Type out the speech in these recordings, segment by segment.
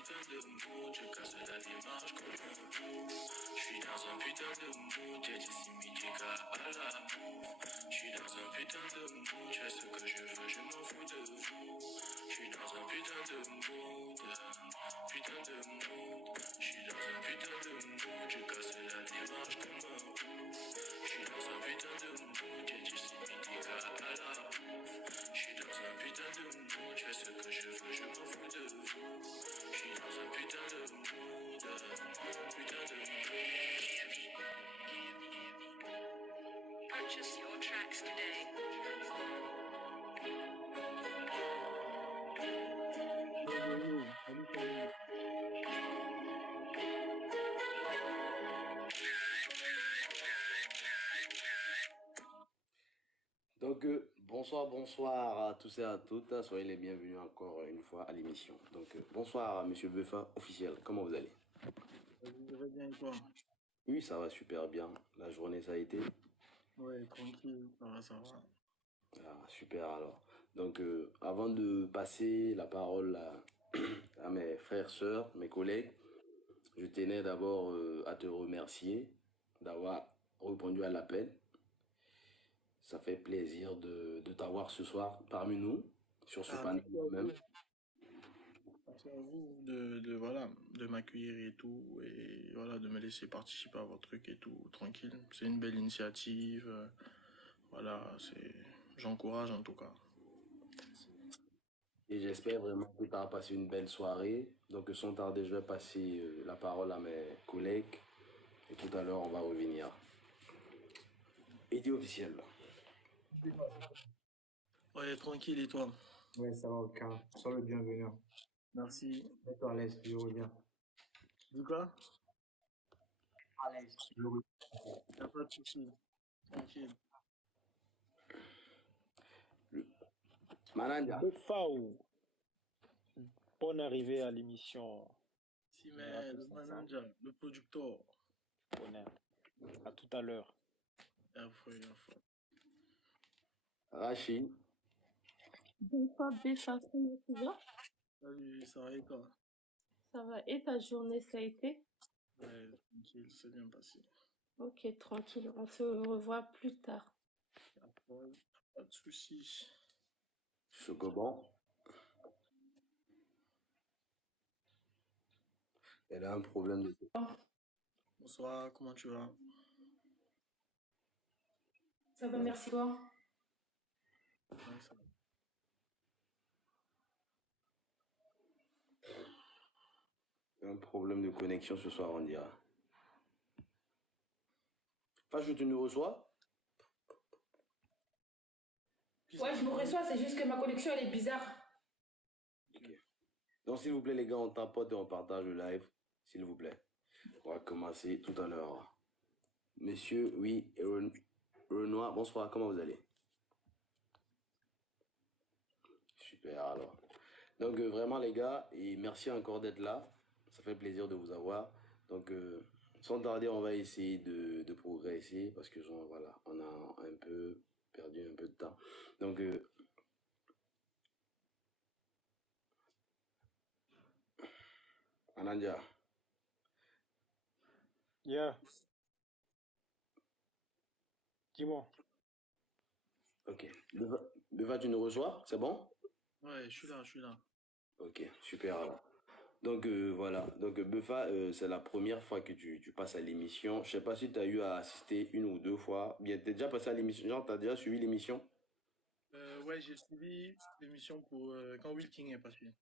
putain de mood, je casse la démarche comme un ouf. Je suis dans un putain de mood, j'ai dit Simidika à la bouffe. Je suis dans un putain de mood, je fais ce que je veux, je m'en fous de vous. Je suis dans un putain de mood, putain de mood. Je suis dans un putain de mood, je casse la démarche comme un ouf. Je suis dans un putain de mood, j'ai dit Simidika à la bouffe. Je suis dans un putain de mood, je fais ce que je veux, je m'en fous de vous. Je suis dans un putain de mood, putain de mood. Purchase your tracks today. Donc, bonsoir à tous et à toutes. Soyez les bienvenus encore une fois à l'émission. Donc, bonsoir, Monsieur Buffa, officiel. Comment vous allez? Je vais bien et toi? Oui, ça va super bien. La journée, ça a été? Ouais, tranquille, ça va. Ah, super alors. Donc, avant de passer la parole à mes frères, sœurs, mes collègues, je tenais d'abord à te remercier d'avoir répondu à l'appel. Ça fait plaisir de t'avoir ce soir parmi nous, sur ce panel même. Merci à vous voilà, de m'accueillir et tout, et voilà, de me laisser participer à votre truc et tout, tranquille. C'est une belle initiative, voilà, j'encourage en tout cas. Et j'espère vraiment que tu as passé une belle soirée. Donc, sans tarder, je vais passer la parole à mes collègues. Et tout à l'heure, on va revenir. Eddie officiel. Ouais, tranquille et toi? Ouais, ça va, aucun. Sois le bienvenu. Merci. Mets-toi à l'aise, je reviens. Du quoi? À l'aise, je reviens. Y'a pas de soucis. Tranquille. Mananja. Befao, bonne arrivée à l'émission. Si, mais le manager, le producteur. Bonheur. À tout à l'heure. Affreux. Rachid. Bonsoir Béfa, comment tu vas? Salut, ça va et toi? Ça va, et ta journée, ça a été? Ouais, tranquille, c'est bien passé. Ok, tranquille, on se revoit plus tard. Pas de soucis. Chocoban. Elle a un problème de... Bonsoir, comment tu vas? Ça va, merci toi. Ouais, ça va. Un problème de connexion ce soir, on dira. Enfin, je te ne reçois. Ouais, je vous reçois, c'est juste que ma connexion, elle est bizarre. Ok. Donc, s'il vous plaît, les gars, on tapote et on partage le live. S'il vous plaît. On va commencer tout à l'heure. Monsieur, oui, Renoir, bonsoir, comment vous allez? Super, alors. Donc, vraiment, les gars, et merci encore d'être là. Ça fait plaisir de vous avoir. Donc, sans tarder, on va essayer de progresser parce que, genre, voilà, on a un peu perdu un peu de temps. Donc, Anandia. Yeah. Dis-moi. Ok. Beva, tu nous reçois? C'est bon? Ouais, je suis là. Ok, super alors. Donc voilà, donc Buffa, c'est la première fois que tu passes à l'émission. Je sais pas si tu as eu à assister une ou deux fois. Bien, t'es déjà passé à l'émission, genre t'as déjà suivi l'émission? Ouais, j'ai suivi l'émission pour quand Will King est passé.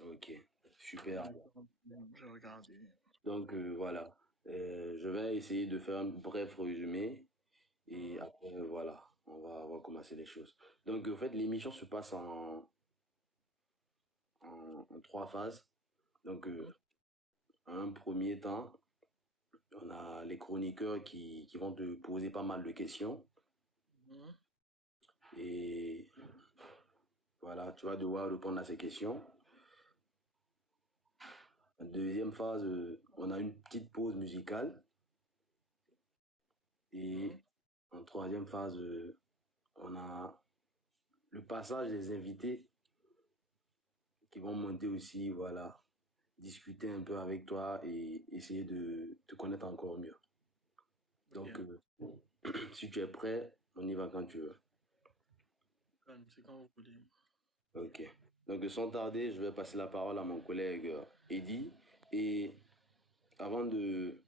Ok, super. J'ai regardé. Donc voilà, je vais essayer de faire un bref résumé et après voilà, on va commencer les choses. Donc en fait, l'émission se passe en trois phases. Donc un premier temps, on a les chroniqueurs qui vont te poser pas mal de questions. Mhm. Et voilà, tu vas devoir répondre à ces questions. En deuxième phase, on a une petite pause musicale. Et en troisième phase, on a le passage des invités qui vont monter aussi, voilà. discuter un peu avec toi et essayer de te connaître encore mieux. Donc, si tu es prêt, on y va quand tu veux. Calme, c'est quand vous voulez. Ok. Donc, sans tarder, je vais passer la parole à mon collègue Eddy. Et avant de,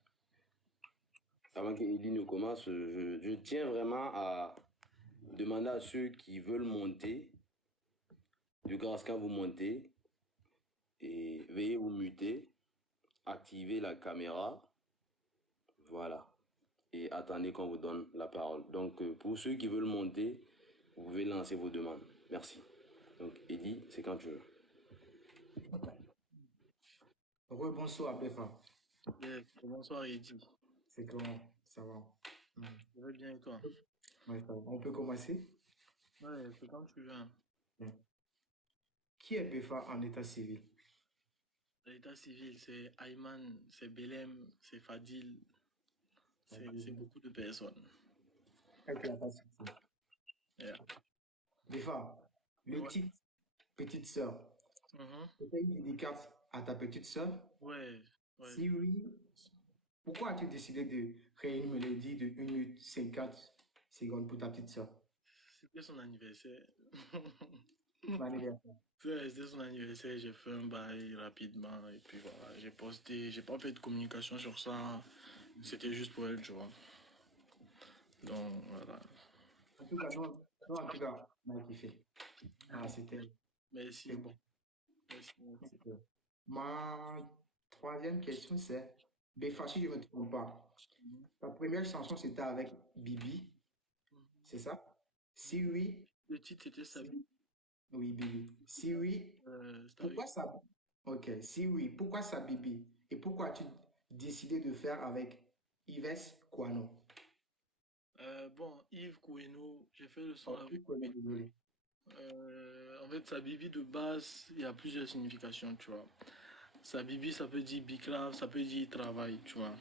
avant que Eddy ne commence, je tiens vraiment à demander à ceux qui veulent monter, de grâce quand vous montez, et veuillez vous muter, activez la caméra, voilà, et attendez qu'on vous donne la parole. Donc, pour ceux qui veulent monter, vous pouvez lancer vos demandes. Merci. Donc, Eddy, c'est quand tu veux. Rebonsoir, Befa. Yeah, bonsoir Eddy. C'est comment? Ça va? Je vais bien et toi? Ouais, ça va. On peut commencer? Ouais, c'est quand tu veux. Bien. Qui est Befa en état civil? L'état civil, c'est Ayman, c'est Belem, c'est Fadil, c'est beaucoup de personnes. Ok, y a pas de souci. Yeah. Befa, le Ouais. titre Petite sœur, Mhm. c'était une dédicace à ta petite sœur? Ouais, ouais. Si oui, pourquoi as-tu décidé de créer une mélodie de 1 minute 50 secondes pour ta petite sœur? C'était son anniversaire. Son anniversaire. C'était son anniversaire, j'ai fait un bail rapidement et puis voilà, j'ai posté, j'ai pas fait de communication sur ça, c'était juste pour elle, tu vois. Donc voilà. En tout cas, non, non, en tout cas, on a kiffé. Ah, c'était Merci. bon. Merci, merci. Ok. Ma troisième question, c'est, Befa, si je ne me trompe pas, ta première chanson, c'était avec Bibi, c'est ça? Si oui, Le titre c'était Sabi. oui, Bibi. Si oui, C'était avec- pourquoi ça? Ok, si oui, pourquoi ça, Bibi? Et pourquoi as-tu décidé de faire avec Yves Kwano? Bon, Yves Koueno, j'ai fait le son Oh, avec Yves Kwano, désolé. En fait, Sabibi de base, il y a plusieurs significations, tu vois. Sabibi, ça peut dire biclave, ça peut dire travail, tu vois.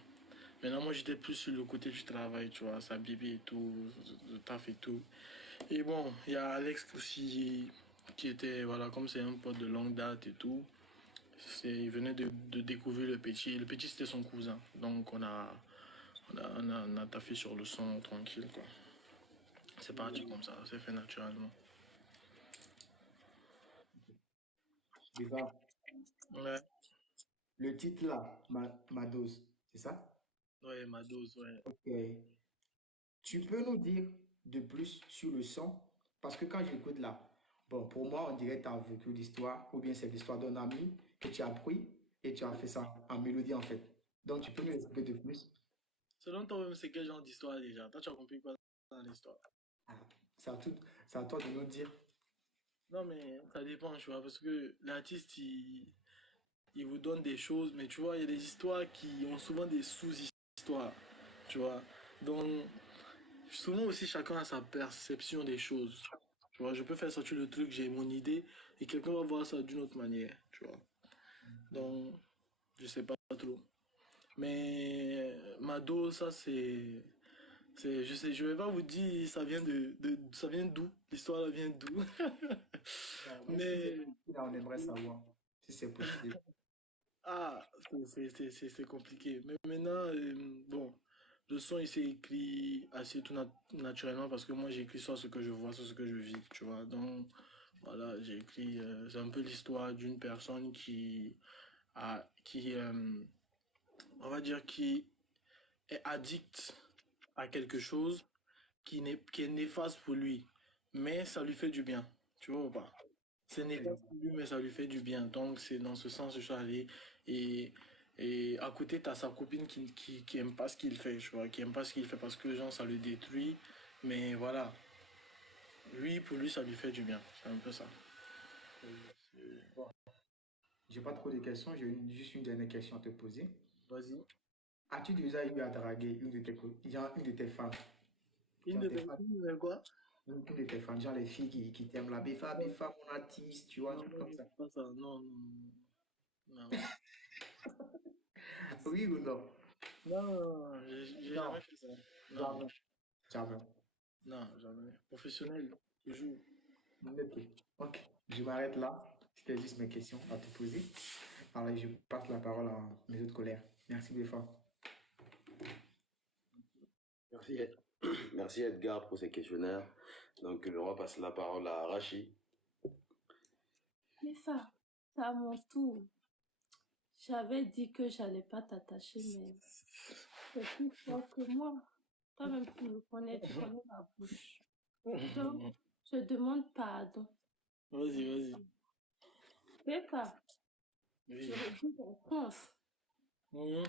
Maintenant, moi, j'étais plus sur le côté du travail, tu vois. Sabibi et tout, le taf et tout. Et bon, il y a Alex aussi, qui était, voilà, comme c'est un pote de longue date et tout. Il venait de découvrir le petit. Le petit, c'était son cousin. Donc, on a taffé sur le son tranquille, quoi. C'est parti comme ça, c'est fait naturellement. Befa, Ouais, le titre là, ma dose, c'est ça? ouais, ma dose, ouais. Ok. Tu peux nous dire de plus sur le son? Parce que quand j'écoute là, bon, pour moi, on dirait que tu as vécu l'histoire, ou bien c'est l'histoire d'un ami que tu as pris et tu as fait ça en mélodie en fait. Donc, tu peux nous expliquer de plus? Selon toi, même, c'est quel genre d'histoire déjà? Toi, tu as compris quoi dans l'histoire? Ah, c'est à toi de nous dire. Non, mais ça dépend, tu vois, parce que l'artiste, il vous donne des choses, mais tu vois, il y a des histoires qui ont souvent des sous-histoires, tu vois. Donc, souvent aussi, chacun a sa perception des choses. Tu vois, je peux faire sortir le truc, j'ai mon idée, et quelqu'un va voir ça d'une autre manière, tu vois. Donc, je sais pas trop. Mais Mado, ça, je sais, je vais pas vous dire ça vient ça vient d'où, l'histoire elle vient d'où. Mais Là, on aimerait savoir si c'est possible. ah, c'est compliqué. Mais maintenant, bon, le son il s'est écrit assez tout naturellement parce que moi j'écris soit ce que je vois, soit ce que je vis, tu vois. Donc voilà, j'ai écrit, c'est un peu l'histoire d'une personne qui on va dire, qui est addict à quelque chose qui est néfaste pour lui, mais ça lui fait du bien, tu vois ou pas? C'est néfaste pour lui, mais ça lui fait du bien. Donc, c'est dans ce sens que je suis allé. Et, et à côté, tu as sa copine qui aime pas ce qu'il fait, tu vois, qui aime pas ce qu'il fait parce que, genre, ça le détruit. Mais voilà, lui, pour lui, ça lui fait du bien. C'est un peu ça. Bon, j'ai pas trop de questions, juste une dernière question à te poser. Vas-y. As-tu déjà eu à draguer genre une de tes fans? Une Genre de tes tes fans, filles, mais quoi? une de tes fans, genre les filles qui t'aiment la Befa, Non, Befa, mon artiste, tu vois, un non, truc non, comme ça. c'est pas ça. Non, non, non. Oui ou non? Non, non, j'ai Non, jamais fait ça. Non, jamais. Jamais. non, jamais. Professionnel, toujours. Ok, ok. Je m'arrête là. C'était juste mes questions à te poser. Alors, je passe la parole à mes autres collègues. Merci, Béfa. Merci, merci Edgar pour ces questionnaires. Donc, on va passer la parole à Rachid. Mais ça, c'est à mon tour. J'avais dit que j'allais pas t'attacher, mais c'est plus fort que moi. Toi-même, tu me connais, tu connais ma bouche. Donc, je demande pardon. Vas-y. Béfa, Oui. je revis en France Mhm.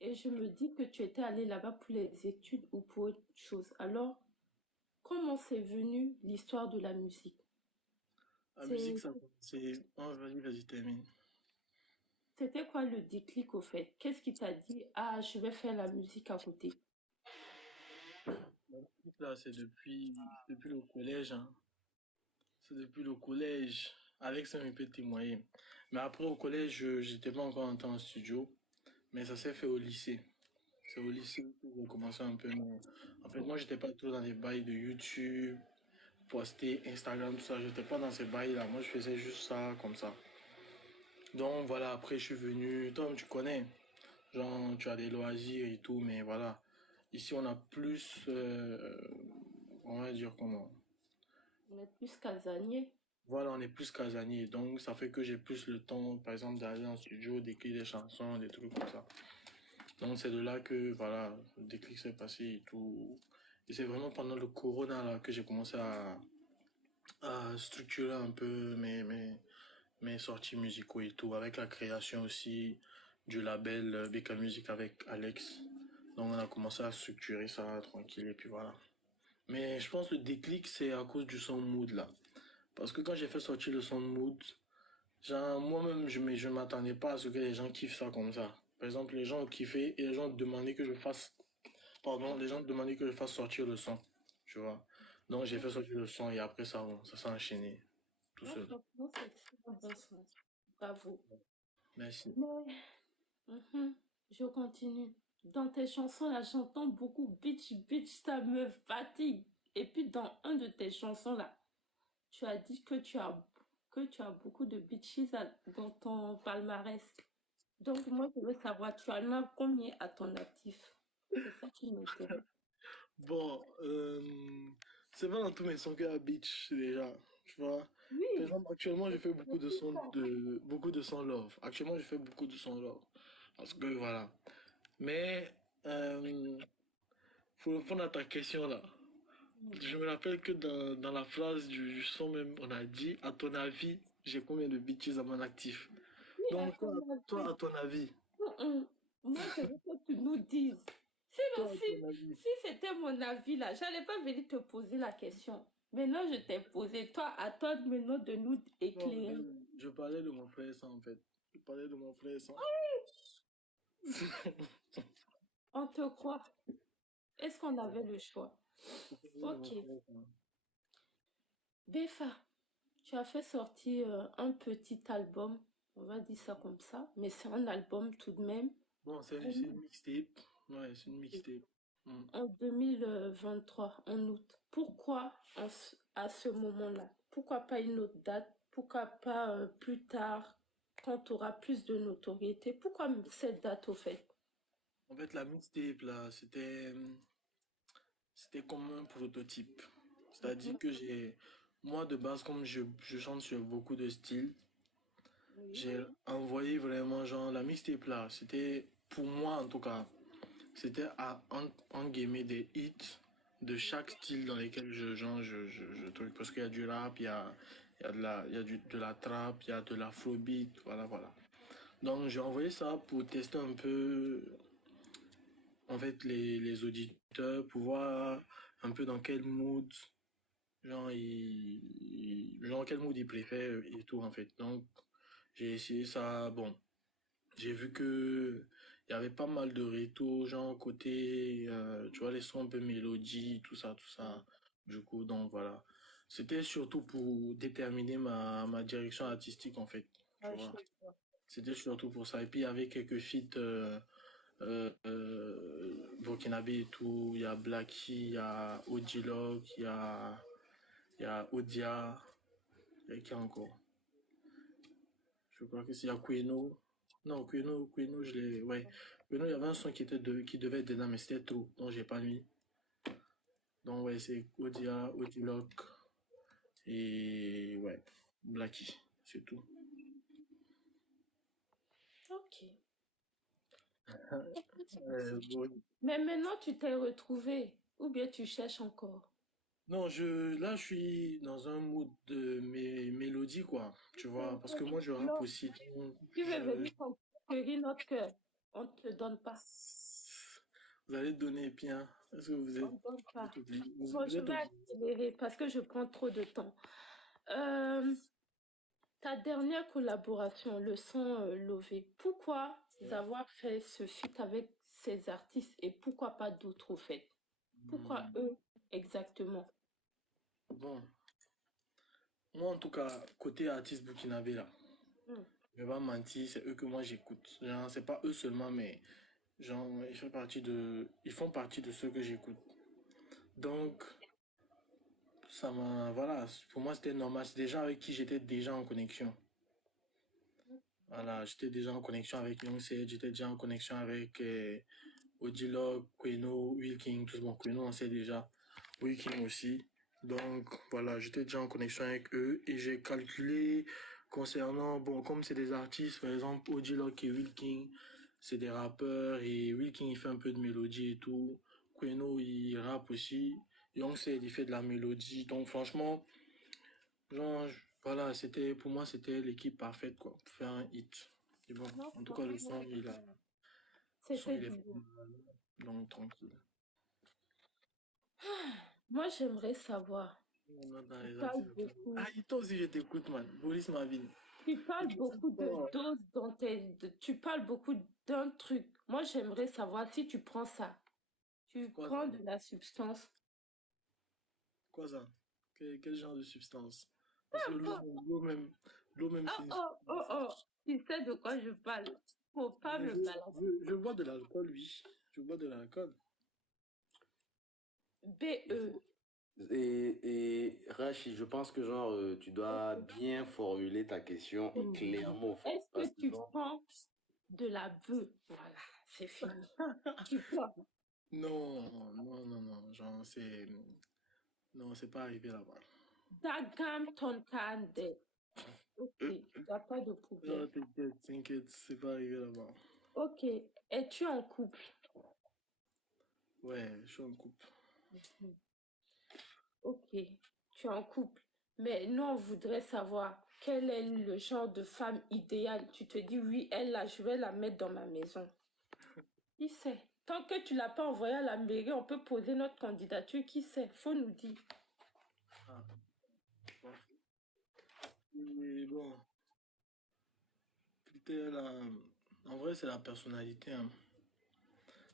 et je me dis que tu étais allé là-bas pour les études ou pour autre chose. Alors, comment c'est venu l'histoire de la musique? La C'est- musique, ça, c'est... Oh, vas-y, termine. C'était quoi le déclic au fait? Qu'est-ce qui t'a dit, ah, je vais faire la musique à côté? La musique, là, c'est depuis le collège, hein. C'est depuis le collège. Alex même peut témoigner. Mais après, au collège, j'étais pas encore entré en studio. Mais ça s'est fait au lycée. C'est au lycée que j'ai commencé un peu. En fait, moi, j'étais pas trop dans les bails de YouTube, poster, Instagram, tout ça. J'étais pas dans ces bails-là. Moi, je faisais juste ça, comme ça. Donc, voilà, après, je suis venu. Tom, tu connais. Genre, tu as des loisirs et tout, mais voilà. Ici, on a plus. On va dire comment. On est plus casanier. Voilà, on est plus casanier. Donc, ça fait que j'ai plus le temps, par exemple, d'aller en studio, d'écrire des chansons, des trucs comme ça. Donc, c'est de là que, voilà, le déclic s'est passé et tout. Et c'est vraiment pendant le corona, là, que j'ai commencé à structurer un peu mes sorties musicaux et tout, avec la création aussi du label BK Music avec Alex. Donc, on a commencé à structurer ça tranquille et puis voilà. Mais je pense que le déclic, c'est à cause du son mood, là. Parce que quand j'ai fait sortir le son mood, genre, moi-même, je m'attendais pas à ce que les gens kiffent ça comme ça. Par exemple, les gens ont kiffé et les gens demandaient que je fasse, pardon, les gens demandaient que je fasse sortir le son, tu vois. Donc, j'ai fait sortir le son et après ça s'est enchaîné tout Non, seul. franchement, c'est un bon sens. Bravo. Merci. Mais, je continue. Dans tes chansons, là, j'entends beaucoup bitch, bitch, ça me fatigue. Et puis, dans un de tes chansons, là, tu as dit que tu as beaucoup de bitches dans ton palmarès. Donc, moi, je veux savoir, tu en as combien à ton actif? C'est ça qui m'intéresse. Bon, c'est pas dans tous mes sons que la bitch, déjà, tu vois. Oui. Par exemple, actuellement, je fais beaucoup de sons love. Actuellement, je fais beaucoup de sons love. Parce que, voilà. Mais, pour répondre à ta question, là, je me rappelle que dans la phrase du son même, on a dit, à ton avis, j'ai combien de bitches à mon actif? Oui, Donc, toi, à ton avis, moi, je veux que tu nous dises. toi, Sinon, à ton avis. si c'était mon avis, là, j'allais pas venir te poser la question. Maintenant, je t'ai posé. Toi, à toi maintenant de nous Non, éclairer. je parlais de mon frère ça, en fait. Je parlais de mon frère ça. On te croit. Est-ce qu'on avait le choix? Ok. Béfa, tu as fait sortir un petit album. On va dire ça comme ça. Mais c'est un album tout de même. Bon, c'est une mixtape. Ouais, c'est une mixtape. En 2023, en août. Pourquoi à ce moment-là? Pourquoi pas une autre date? Pourquoi pas plus tard, quand tu auras plus de notoriété? Pourquoi cette date au fait? En fait, la mixtape, là, c'était comme un prototype. C'est-à-dire que moi, de base, comme je chante sur beaucoup de styles, j'ai envoyé vraiment, genre, la mixtape, là, c'était, pour moi, en tout cas, c'était en guillemets des hits de chaque style dans lesquels je truc. Parce qu'il y a du rap, il y a de la trap, il y a de l'afrobeat, voilà. Donc j'ai envoyé ça pour tester un peu, en fait, les auditeurs, pour voir un peu dans quel mood, genre quel mood ils préfèrent et tout, en fait. Donc j'ai essayé ça, bon, j'ai vu que il y avait pas mal de rétos, genre côté, tu vois, les sons un peu mélodie, tout ça, tout ça. Du coup, donc voilà. C'était surtout pour déterminer ma direction artistique, en fait. Tu Ouais, vois. je- C'était surtout pour ça. Et puis, il y avait quelques feats burkinabé et tout. Il y a Blacky, il y a Odilog, il y a Odia. Et qui encore? Je Je crois que c'est à Queno. Non, Queno, je l'ai. Ouais. Queno, il y avait un son qui devait être dedans, mais c'était trop. Donc, j'ai pas mis. Donc, ouais, c'est Odia, Odiloc et. Ouais, Blacky. C'est tout. Ok. Bon. Mais maintenant, tu t'es retrouvé. Ou bien tu cherches encore. Non, là, je suis dans un mood de mes mélodies, quoi. Tu vois, parce que moi, je rappe Non, aussi. Donc, tu veux venir conquérir notre cœur. On ne te donne pas. vous allez donner bien. Est-ce que vous êtes, On ne donne pas. obligé? Bon, Vous je êtes vais obligé. accélérer parce que je prends trop de temps. Ta dernière collaboration, le son Lové, pourquoi avoir fait ce feat avec ces artistes et pourquoi pas d'autres au fait? Pourquoi eux exactement? Bon, moi, en tout cas, côté artiste burkinabé, là, Hmm. je vais pas mentir, c'est eux que moi j'écoute. Genre, c'est pas eux seulement, mais genre, ils font partie de ceux que j'écoute. Donc, voilà, pour moi c'était normal. C'est des gens avec qui j'étais déjà en connexion. Voilà, j'étais déjà en connexion avec Youngset, j'étais déjà en connexion avec Odilog, Queno, Wilking, tous bon, Queno on sait déjà, Wilking aussi. Donc voilà, j'étais déjà en connexion avec eux et j'ai calculé concernant, bon, comme c'est des artistes, par exemple, Odilog et Wilking, c'est des rappeurs et Wilking il fait un peu de mélodie et tout. Queno il rappe aussi. Youngset il fait de la mélodie. Donc franchement, genre, voilà, pour moi, c'était l'équipe parfaite, quoi, pour faire un hit. Et bon, Non, en tout cas, franchement, le son, c'était il est du pas lourd. mal, donc tranquille. Moi, j'aimerais savoir, On est dans tu les parles artistes. beaucoup, Ah, et toi aussi, je t'écoute, man. Boris Mavin. tu parles beaucoup de Oh. doses dans tu parles beaucoup d'un truc. Moi, j'aimerais savoir si tu prends ça. Tu Quoi prends ça? de la substance. Quoi ça? Quel genre de substance? Parce que l'eau même, Oh, c'est une oh, oh, substance. oh, tu sais de quoi je parle. Faut pas Mais me balader. je bois de l'alcool, oui. Je bois de l'alcool. Il BE. faut... Et Rachid, je pense que genre, tu dois bien formuler ta question et clairement, au fait. Est-ce Parce que que tu genre, prends de la bœuf? Voilà, c'est fini. Tu prends. Non, non, non, non. Genre, c'est. Non, c'est pas arrivé là-bas. Dagam Tonkande. Ok, il n'y a pas de problème. Non, t'inquiète, c'est pas arrivé là-bas. Ok, es-tu en couple? Ouais, je suis en couple. Ok, tu es en couple. Mais nous, on voudrait savoir quel est le genre de femme idéale. Tu te dis, oui, elle, là, je vais la mettre dans ma maison. Qui sait? Tant que tu l'as pas envoyé à la mairie, on peut poser notre candidature. Qui sait? Faut nous dire. Ah, bon. Et bon, peut-être en vrai, c'est la personnalité, hein.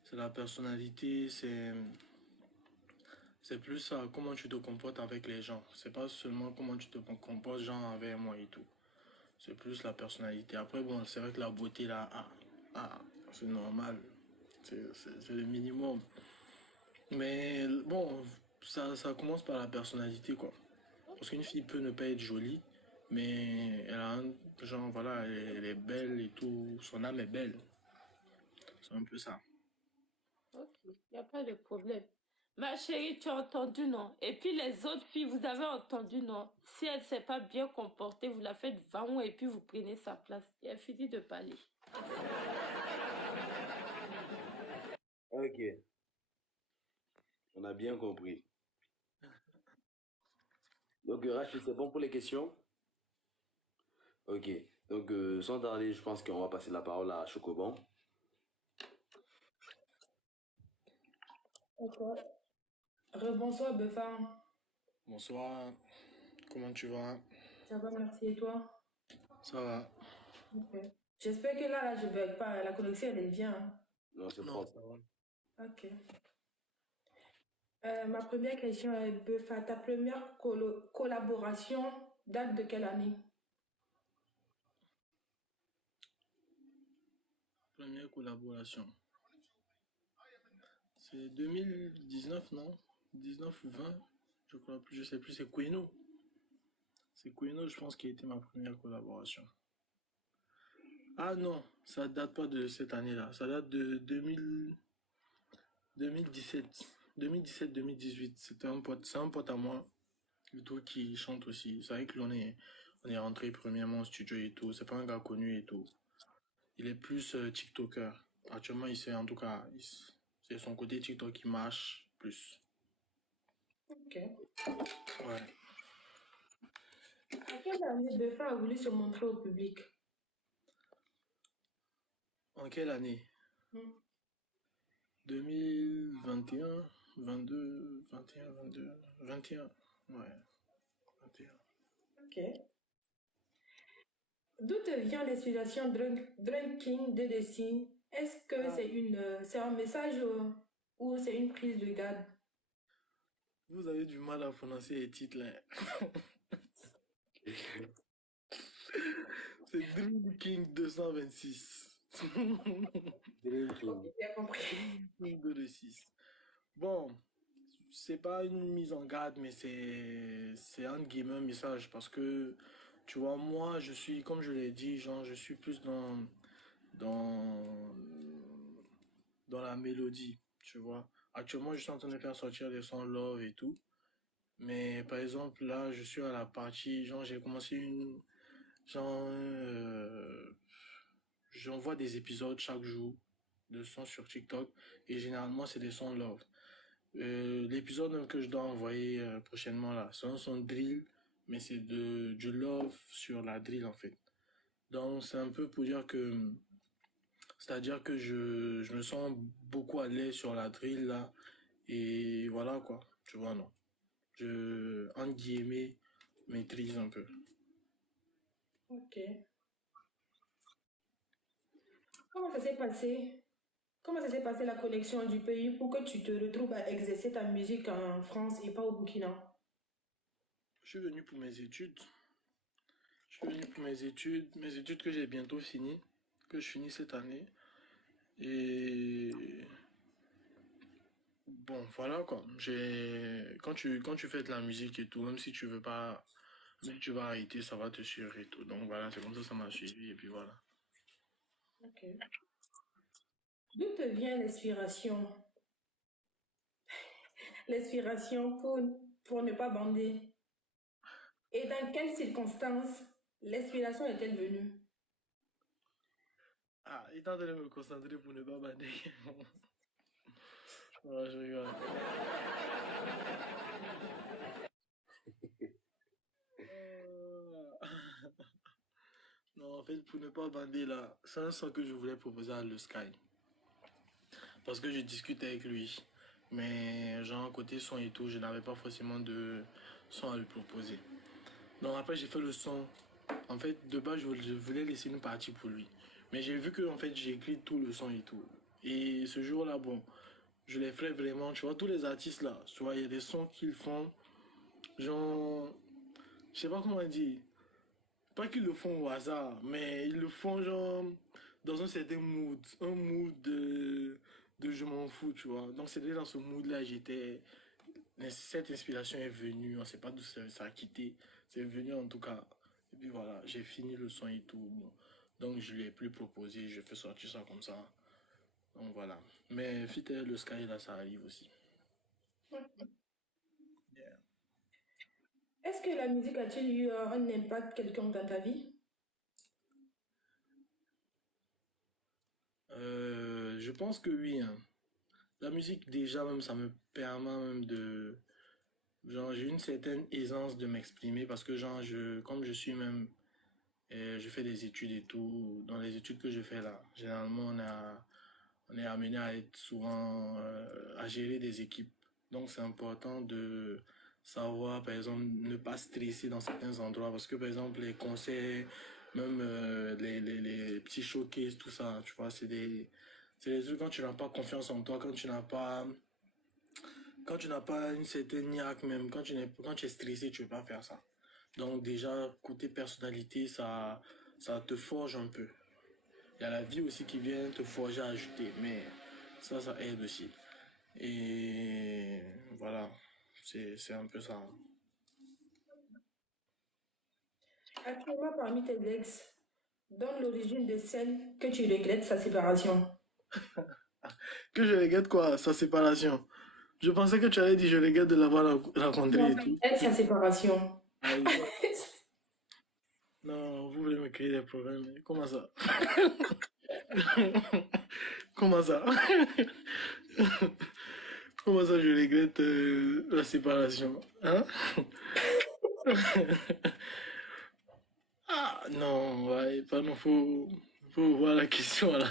C'est la personnalité, c'est plus ça, comment tu te comportes avec les gens. C'est pas seulement comment tu te comportes, genre, avec moi et tout. C'est plus la personnalité. Après, bon, c'est vrai que la beauté, là, c'est normal. C'est le minimum. Mais bon, ça commence par la personnalité, quoi. Parce qu'une fille peut ne pas être jolie, mais elle a un genre, voilà, elle est belle et tout. Son âme est belle. C'est un peu ça. Ok, il n'y a pas de problème. Ma chérie, tu as entendu, non? Et puis les autres filles, vous avez entendu, non? Si elle ne s'est pas bien comportée, vous la faites vaon et puis vous prenez sa place. Il a fini de parler. ok, on a bien compris. Donc, Rachid, c'est bon pour les questions? Ok, donc sans tarder, je pense qu'on va passer la parole à Chocoban. D'accord. Rebonsoir, Beffa. Bonsoir, comment tu vas? Ça va, merci. Et toi? Ça va? Ok. J'espère que là, je ne bug pas. La connexion, elle est bien, hein. Non, c'est Non, propre. ça va. Ok. Ma première question est, Beffa, ta première collaboration date de quelle année? Première collaboration. C'est 2019, non? 19 ou 20? Je crois plus, je sais plus, c'est Queno. C'est Queno, je pense, qui a été ma première collaboration. Ah non, ça date pas de cette année-là. Ça date de 2017. 2017-2018. C'est un pote à moi, le tout qui chante aussi. C'est vrai que on est rentré premièrement au studio et tout. C'est pas un gars connu et tout. Il est plus TikToker. Actuellement, en tout cas, c'est son côté TikTok qui marche plus. Ok. Ouais. À quelle année Buffa a voulu se montrer au public? En quelle année? Hmm. 2021, 22, 21, 22, 21. Ouais, 21. Ok. D'où te vient l'inspiration Drinking de Destiny? Est-ce que c'est un message ou c'est une prise de garde? Vous avez du mal à prononcer les titres là. C'est Dream King 226. Drinking. J'ai compris. King 226. Bon, c'est pas une mise en garde, mais c'est entre guillemets un message parce que tu vois, moi je suis, comme je l'ai dit, genre je suis plus dans, dans la mélodie, tu vois. Actuellement, je suis en train de faire sortir des sons love et tout. Mais par exemple, là, je suis à la partie, genre, j'ai commencé genre, j'envoie des épisodes chaque jour de sons sur TikTok et généralement, c'est des sons love. L'épisode même que je dois envoyer prochainement là, c'est un son drill, mais c'est du love sur la drill en fait. Donc, c'est un peu pour dire que, c'est-à-dire que je me sens beaucoup à l'aise sur la drill là et voilà quoi, tu vois, non. Entre guillemets, maîtrise un peu. Ok. Comment ça s'est passé? Comment ça s'est passé la connexion du pays pour que tu te retrouves à exercer ta musique en France et pas au Burkina? Je suis venu pour mes études. Je suis venu pour mes études que j'ai bientôt finies, que je finis cette année. Et bon, voilà quoi. Quand tu fais de la musique et tout, même si tu veux pas, même si tu vas arrêter, ça va te suivre et tout. Donc voilà, c'est comme ça ça m'a suivi et puis voilà. Ok. D'où te vient l'inspiration? L'inspiration pour ne pas bander. Et dans quelles circonstances l'inspiration est-elle venue? Ah, étant donné de me concentrer pour ne pas bander. Ouais, je rigole. Non, en fait, pour ne pas bander là, c'est un son que je voulais proposer à Le Sky. Parce que je discute avec lui. Mais genre, côté son et tout, je n'avais pas forcément de son à lui proposer. Donc après, j'ai fait le son. En fait, de base, je voulais laisser une partie pour lui. Mais j'ai vu que en fait, j'ai écrit tout le son et tout. Et ce jour-là, bon, je les ferai vraiment. Tu vois, tous les artistes là, tu vois, il y a des sons qu'ils font. Genre, je sais pas comment dire. Pas qu'ils le font au hasard, mais ils le font genre dans un certain mood. Un mood de je m'en fous, tu vois. Donc c'était dans ce mood-là, j'étais. Cette inspiration est venue, on sait pas d'où ça a quitté. C'est venu en tout cas. Et puis voilà, j'ai fini le son et tout. Bon. Donc je lui ai plus proposé, je fais sortir ça comme ça. Donc voilà. Mais Fit et le Sky là, ça arrive aussi. Yeah. Est-ce que la musique a-t-il eu un impact quelconque dans ta vie? Je pense que oui, hein. La musique déjà même ça me permet même de genre j'ai une certaine aisance de m'exprimer parce que genre comme je suis même je fais des études et tout dans les études que je fais là généralement on est amené à être souvent à gérer des équipes. Donc c'est important de savoir, par exemple, ne pas stresser dans certains endroits. Parce que, par exemple, les concerts, même les petits showcases, tout ça, tu vois, c'est des trucs quand tu n'as pas confiance en toi, quand tu n'as pas une certaine niaque même, quand tu es stressé, tu ne veux pas faire ça. Donc déjà, côté personnalité, ça te forge un peu. Il y a la vie aussi qui vient te forger à ajouter, mais ça aide aussi. Et voilà, c'est un peu ça. Actuellement, parmi tes ex, Donne l'origine de celle que tu regrettes sa séparation. Que je regrette quoi? Sa séparation. Je pensais que tu allais dire je regrette de l'avoir rencontré et tout. Elle, sa séparation. Aïe. Non, vous voulez me créer des problèmes. Comment ça? Comment ça? Comment ça je regrette la séparation? Hein? Ah non, ouais, pardon, faut voir la question là.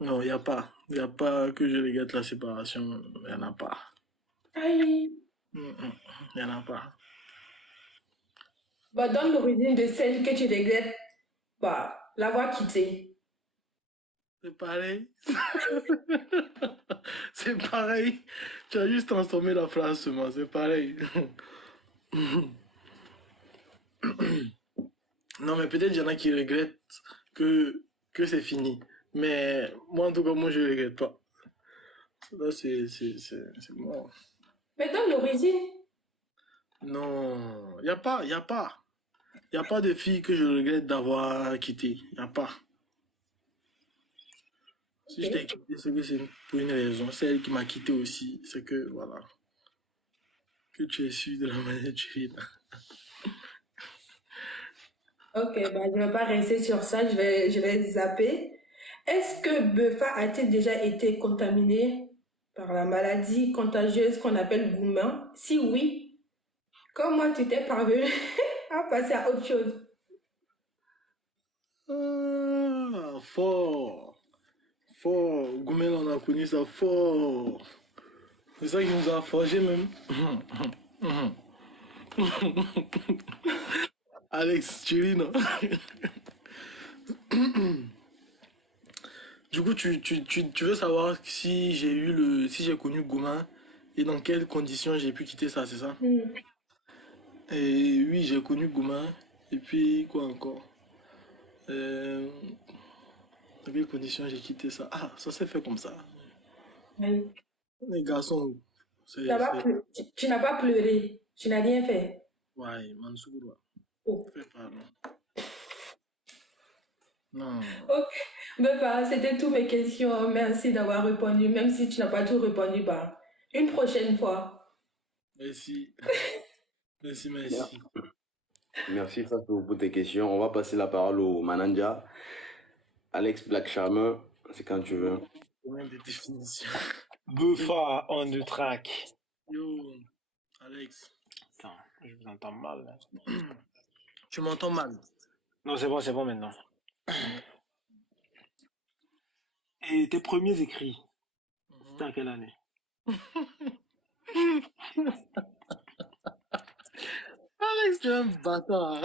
Non, il n'y a pas. Il n'y a pas que je regrette la séparation. Il n'y en a pas. Aïe. Il n'y en a pas. Bah, donne l'origine de celle que tu regrettes l'avoir quittée. C'est pareil. C'est pareil. Tu as juste transformé la phrase seulement. C'est pareil. Non, mais peut-être il y en a qui regrettent que c'est fini. Mais moi, en tout cas, moi, je ne regrette pas. Là, c'est mort. Mais donne l'origine. Non, il n'y a pas. Il n'y a pas de fille que je regrette d'avoir quittée. Il n'y a pas. Si je t'ai quitté, c'est que c'est pour une raison. C'est elle qui m'a quitté aussi. C'est que, voilà. Que tu es su de la manière dont tu es là. Ok, bah, je ne vais pas rester sur ça, je vais zapper. Est-ce que Beufa a-t-il déjà été contaminé par la maladie contagieuse qu'on appelle Goumin? Si oui, comment tu t'es parvenu à passer à autre chose? Ah, fort. Fort. Goumel, on a connu ça fort. C'est ça qui nous a forgé même. Alex, tu ris, non? Du coup, tu veux savoir si j'ai connu Goumin et dans quelles conditions j'ai pu quitter ça, c'est ça? Et oui, j'ai connu Goumin. Et puis, quoi encore? Dans quelles conditions j'ai quitté ça? Ah, ça s'est fait comme ça. Oui. Les garçons, Tu n'as pas pleuré, tu n'as rien fait. ouais, Mansour. Oh. Fais pas, non. Non. Ok, Beufa, c'était toutes mes questions. Merci d'avoir répondu, même si tu n'as pas tout répondu. Bah, une prochaine fois. Merci. Merci. Merci Fatou pour tes questions. On va passer la parole au Mananja. Alex Black Charmer, c'est quand tu veux. Combien de définitions? Beufa on the track. Yo, Alex. Attends, je vous entends mal. Là. Tu m'entends mal? Non, c'est bon maintenant. Et tes premiers écrits, c'était à quelle année? Alex, tu es un bâtard.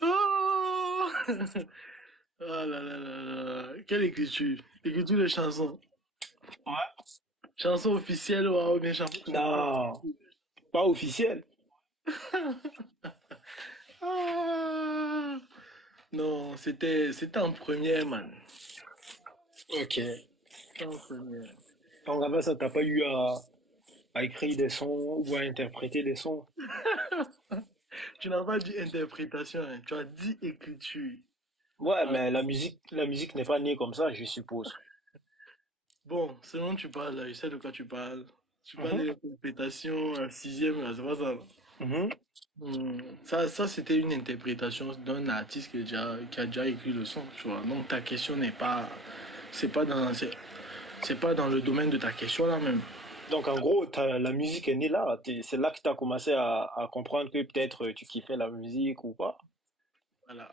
Oh! Oh là là là là. Quelle écriture? Écriture de chanson. Ouais. Chanson officielle ou bien chanson? Non, pas officielle. Ah. Non, c'était en première, man. Ok. C'était en première. Donc après ça, t'as pas eu à écrire des sons ou à interpréter des sons? Tu n'as pas dit interprétation, hein. Tu as dit écriture. Ouais, mais la musique n'est pas née comme ça, je suppose. Bon, selon tu parles, là, je sais de quoi tu parles. Tu parles d'interprétation à sixième, là, c'est pas ça. Ça c'était une interprétation d'un artiste qui a déjà écrit le son, tu vois. Donc ta question n'est pas... C'est pas dans le domaine de ta question, là, même. Donc en gros, la musique est née là. C'est là que tu as commencé à comprendre que peut-être tu kiffais la musique ou pas. Voilà.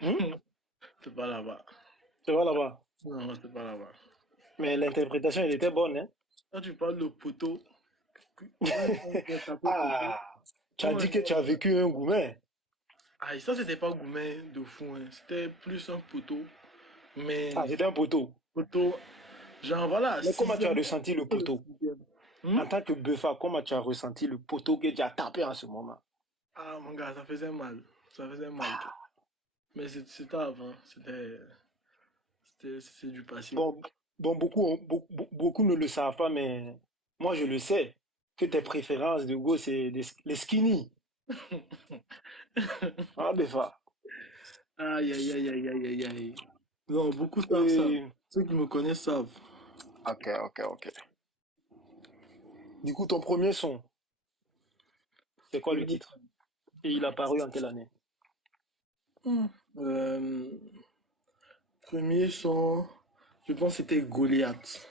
C'est pas là-bas. C'est pas là-bas. Non, c'est pas là-bas. Mais l'interprétation, elle était bonne, hein? Quand tu parles de poteau... Ah, tu as dit que tu as vécu un Goumin. Ah, ça, c'était pas Goumin de fou, hein. C'était plus un poteau. Mais... Ah, c'était un poteau. Poteau... Genre, voilà. Mais comment tu as ressenti le poteau? En tant que Beufa, comment tu as ressenti le poteau que tu as tapé en ce moment? Ah, mon gars, ça faisait mal. Ça faisait mal. Mais c'était avant. C'est du passé. Bon, beaucoup ne le savent pas, mais moi, je le sais. que tes préférences de go, c'est les skinny. Ah, Befa. Aïe, aïe, aïe, aïe, aïe, aïe, aïe. Non, beaucoup savent ça. Et... Ceux qui me connaissent savent. Ok. Du coup, ton premier son, c'est quoi le titre? Et il a paru en quelle année? Euh, Premier son, je pense que c'était Goliath.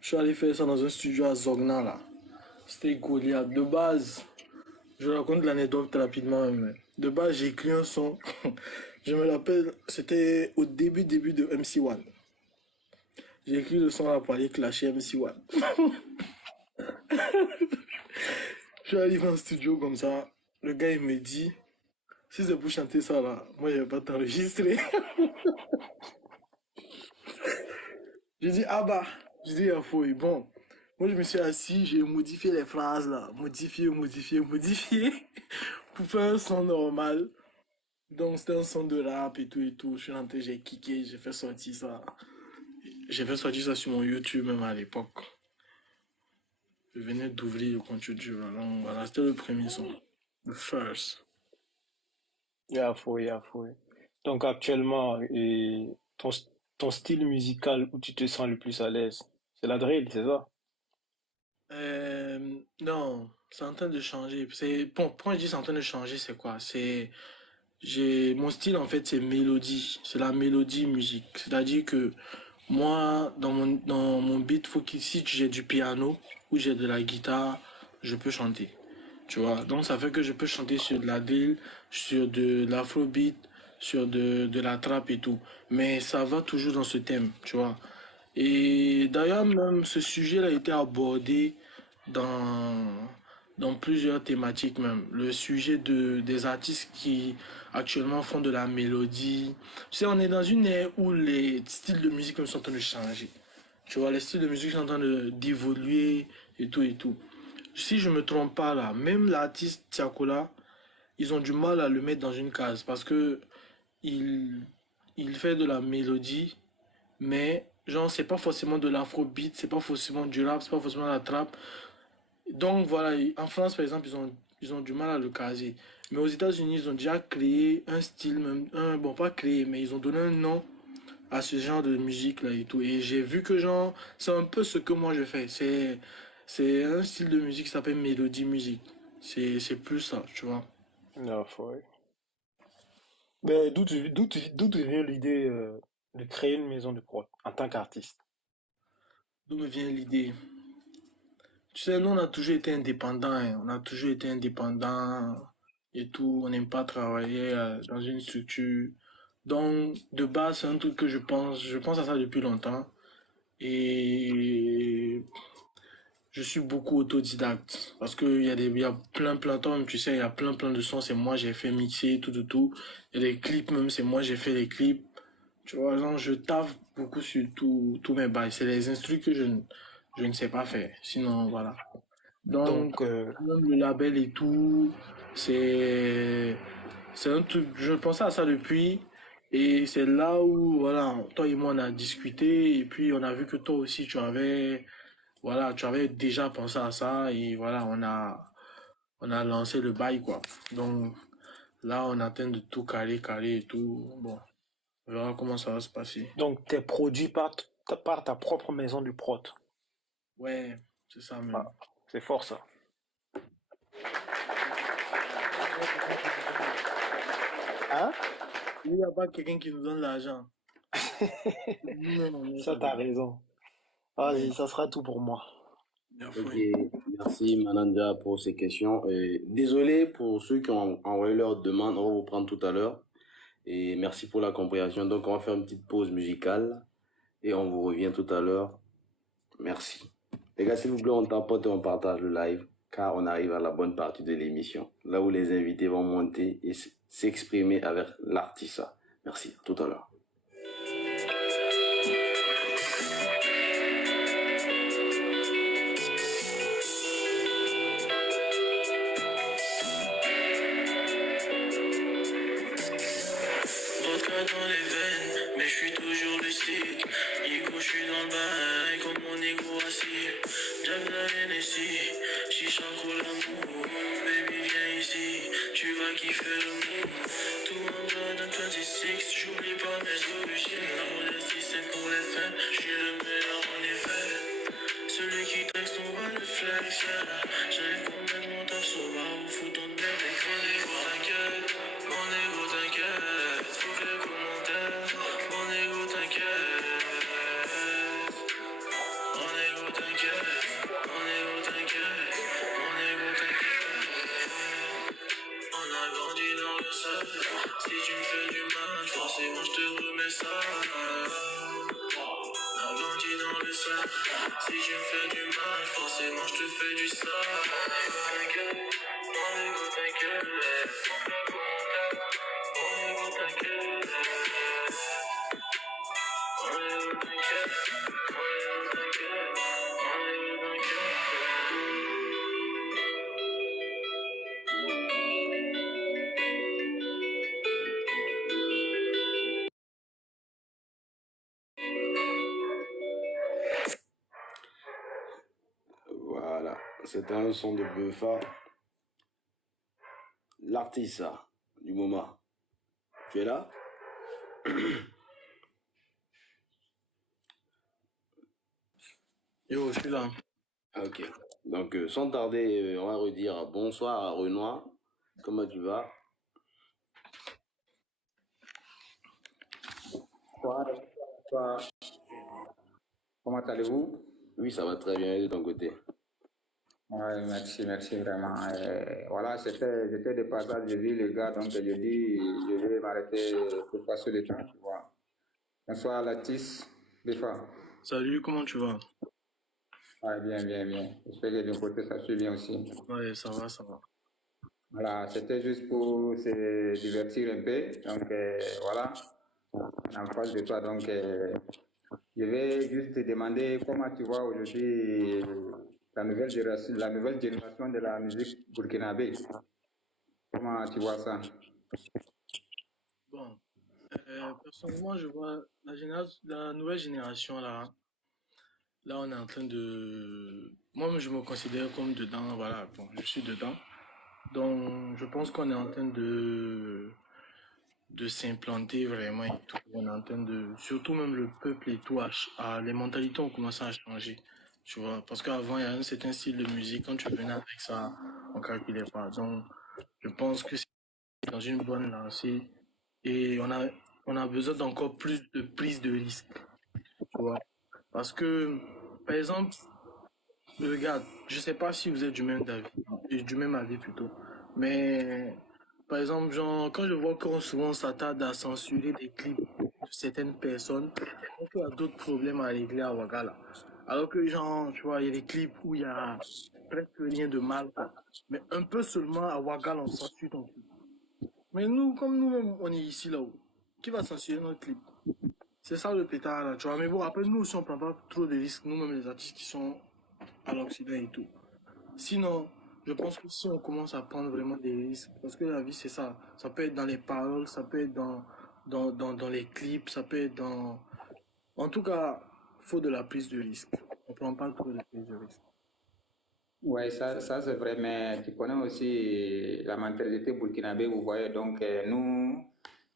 Je suis allé faire ça dans un studio à Zogna, là. C'était Goliath. De base, je raconte l'anecdote rapidement. Mais de base, j'ai écrit un son. Je me rappelle, c'était au début de MC1. J'ai écrit le son là pour aller clasher MC1. Je suis arrivé en studio comme ça. Le gars, il me dit, si c'est pour chanter ça là, moi, je vais pas t'enregistrer. J'ai dit, ah bah, j'ai dit, ah fouille. Bon, moi, je me suis assis, j'ai modifié les phrases là. Modifié, pour faire un son normal. Donc, c'était un son de rap et tout et tout. Je suis rentré, j'ai kické, j'ai fait sortir ça. J'ai fait sortir ça sur mon YouTube même à l'époque. Je venais d'ouvrir le compte YouTube. Donc, voilà, c'était le premier son. The first. Yeah, fouille. Donc actuellement, ton style musical où tu te sens le plus à l'aise, c'est la drill, c'est ça? Non, c'est en train de changer. Bon, quand je dis c'est en train de changer, c'est quoi? Mon style en fait, c'est mélodie. C'est la mélodie musique. C'est-à-dire que moi, dans mon beat, faut que si j'ai du piano ou j'ai de la guitare, je peux chanter. Tu vois? Donc ça fait que je peux chanter sur de la drill, sur de l'afrobeat, sur de la trap et tout. Mais ça va toujours dans ce thème, tu vois? Et d'ailleurs, même ce sujet-là a été abordé dans, dans plusieurs thématiques même. Le sujet des artistes qui actuellement font de la mélodie. Tu sais, on est dans une ère où les styles de musique même sont en train de changer. Tu vois, les styles de musique sont en train d'évoluer et tout et tout. Si je me trompe pas là, même l'artiste Tiakola, ils ont du mal à le mettre dans une case parce que il, il fait de la mélodie, mais genre c'est pas forcément de l'afrobeat, c'est pas forcément du rap, c'est pas forcément de la trap. Donc voilà, en France par exemple, ils ont du mal à le caser. Mais aux États-Unis, ils ont déjà créé un style, même, bon pas créé, mais ils ont donné un nom à ce genre de musique là et tout. Et j'ai vu que genre, c'est un peu ce que moi je fais. C'est un style de musique qui s'appelle mélodie musique. C'est plus ça, tu vois. Yeah, fouille. Mais d'où te vient l'idée de créer une maison de prod en tant qu'artiste? D'où me vient l'idée? Tu sais, nous, on a toujours été indépendants, hein. On a toujours été indépendants et tout. On n'aime pas travailler dans une structure. Donc, de base, c'est un truc que je pense à ça depuis longtemps. Et je suis beaucoup autodidacte. Parce il y a plein, toi tu sais, il y a plein de sons, c'est moi, j'ai fait mixer, tout. Il y a des clips même, c'est moi, j'ai fait les clips. Tu vois, genre, je taffe beaucoup sur tous mes bails. C'est les instrus que je ne sais pas faire. Sinon, voilà. Donc, Donc, même le label et tout, c'est, c'est un truc, je pensais à ça depuis, et c'est là où, voilà, toi et moi, on a discuté, et puis on a vu que toi aussi, voilà, tu avais déjà pensé à ça, et voilà, on a lancé le bail, quoi. Donc, là, on attend de tout caler et tout. Bon, on verra comment ça va se passer. donc t'es produit par ta propre maison de prod. Ouais, c'est ça même. Ah, c'est fort ça. Hein? Il n'y a pas quelqu'un qui nous donne l'argent. Nous-mêmes, on met Ça, ça t'as dedans. raison. Ouais, Vas-y, ça sera tout pour moi. bien Ok, fait. merci Mananja pour ces questions. Et désolé pour ceux qui ont envoyé leurs demandes, on va vous prendre tout à l'heure. Et merci pour la compréhension. Donc, on va faire une petite pause musicale et on vous revient tout à l'heure. Merci. Les gars, s'il vous plaît, on tapote et on partage le live car on arrive à la bonne partie de l'émission, là où les invités vont monter et s'exprimer avec l'artiste. Merci, à tout à l'heure. Vodka dans les veines, mais je suis toujours lucide. Nico, je suis dans le bail, comme mon ego assis. Jack la Hennessy, sans coule l'amour. Baby, viens ici, tu vas kiffer le move. Tout en Jordan 26, j'oublie pas mes origines. La modestie, c'est pour les fins, je suis le meilleur en hiver. Celui qui texte, on va le flex. J'arrive pour mettre mon taf sur va ou fous ton tête. Mon ego t'inquiète. Faut que les commentaires. Mon ego t'inquiète. Mon ego t'inquiète. Mon ego t'inquiète. Mon ego t'inquiète. On a grandi dans le sol. Si tu me fais du mal, forcément je te remets ça. On a grandi dans le sol. Si tu me fais du mal, forcément je te fais du sale. Mon ego t'inquiète. Mon ego t'inquiète. Mon ego t'inquiète. Mon ego t'inquiète. Mon ego Voilà, c'était un son de Beufa, l'artiste du moment. Tu es là? Yo, je suis là. Ok. Donc, sans tarder, on va redire bonsoir à Renoir. Comment tu vas? Bonsoir, bonsoir. Comment allez-vous? Oui, ça va très bien de ton côté. Ouais, merci vraiment. Voilà, j'étais de passage, j'ai vu les gars, donc j'ai dit, je vais m'arrêter pour passer le temps, tu vois. Bonsoir, Latis, Bifa. Salut, comment tu vas? Ouais, bien. J'espère que de ton côté, ça suit bien aussi. Ouais, ça va. Voilà, c'était juste pour se divertir un peu. Donc, voilà, en face de toi. Donc, je vais juste te demander comment tu vois aujourd'hui la nouvelle génération de la musique burkinabé. Comment tu vois ça? Bon, personnellement, je vois la nouvelle génération là. Là, on est en train de. Moi, je me considère comme dedans. Voilà, bon, je suis dedans. Donc, je pense qu'on est en train de s'implanter vraiment et tout. On est en train de. Surtout même le peuple et tout, les mentalités ont commencé à changer. Tu vois, parce qu'avant, il y a un certain style de musique. Quand tu venais avec ça, on ne calculait pas. Donc, je pense que c'est dans une bonne lancée. Et on a besoin d'encore plus de prise de risque. Tu vois. Parce que, par exemple, regarde, je sais pas si vous êtes du même avis plutôt, mais par exemple, genre, quand je vois qu'on souvent s'attarde à censurer des clips de certaines personnes, on peut avoir d'autres problèmes à régler à Ouaggala. Alors que, genre, tu vois, il y a des clips où il y a presque rien de mal, quoi. Mais un peu seulement à Ouaggala, on censure ton clip. Mais nous, comme nous-mêmes, on est ici là-haut, qui va censurer notre clip? C'est ça le pétard là, tu vois. Mais bon, après, nous aussi, on prend pas trop de risques, nous-mêmes, les artistes qui sont à l'Occident et tout. Sinon, je pense que si on commence à prendre vraiment des risques, parce que la vie c'est ça, ça peut être dans les paroles, ça peut être dans les clips, ça peut être dans... En tout cas, il faut de la prise de risque. On ne prend pas trop de prise de risque. Ouais, ça c'est vrai, mais tu connais aussi la mentalité burkinabé, vous voyez. Donc, nous,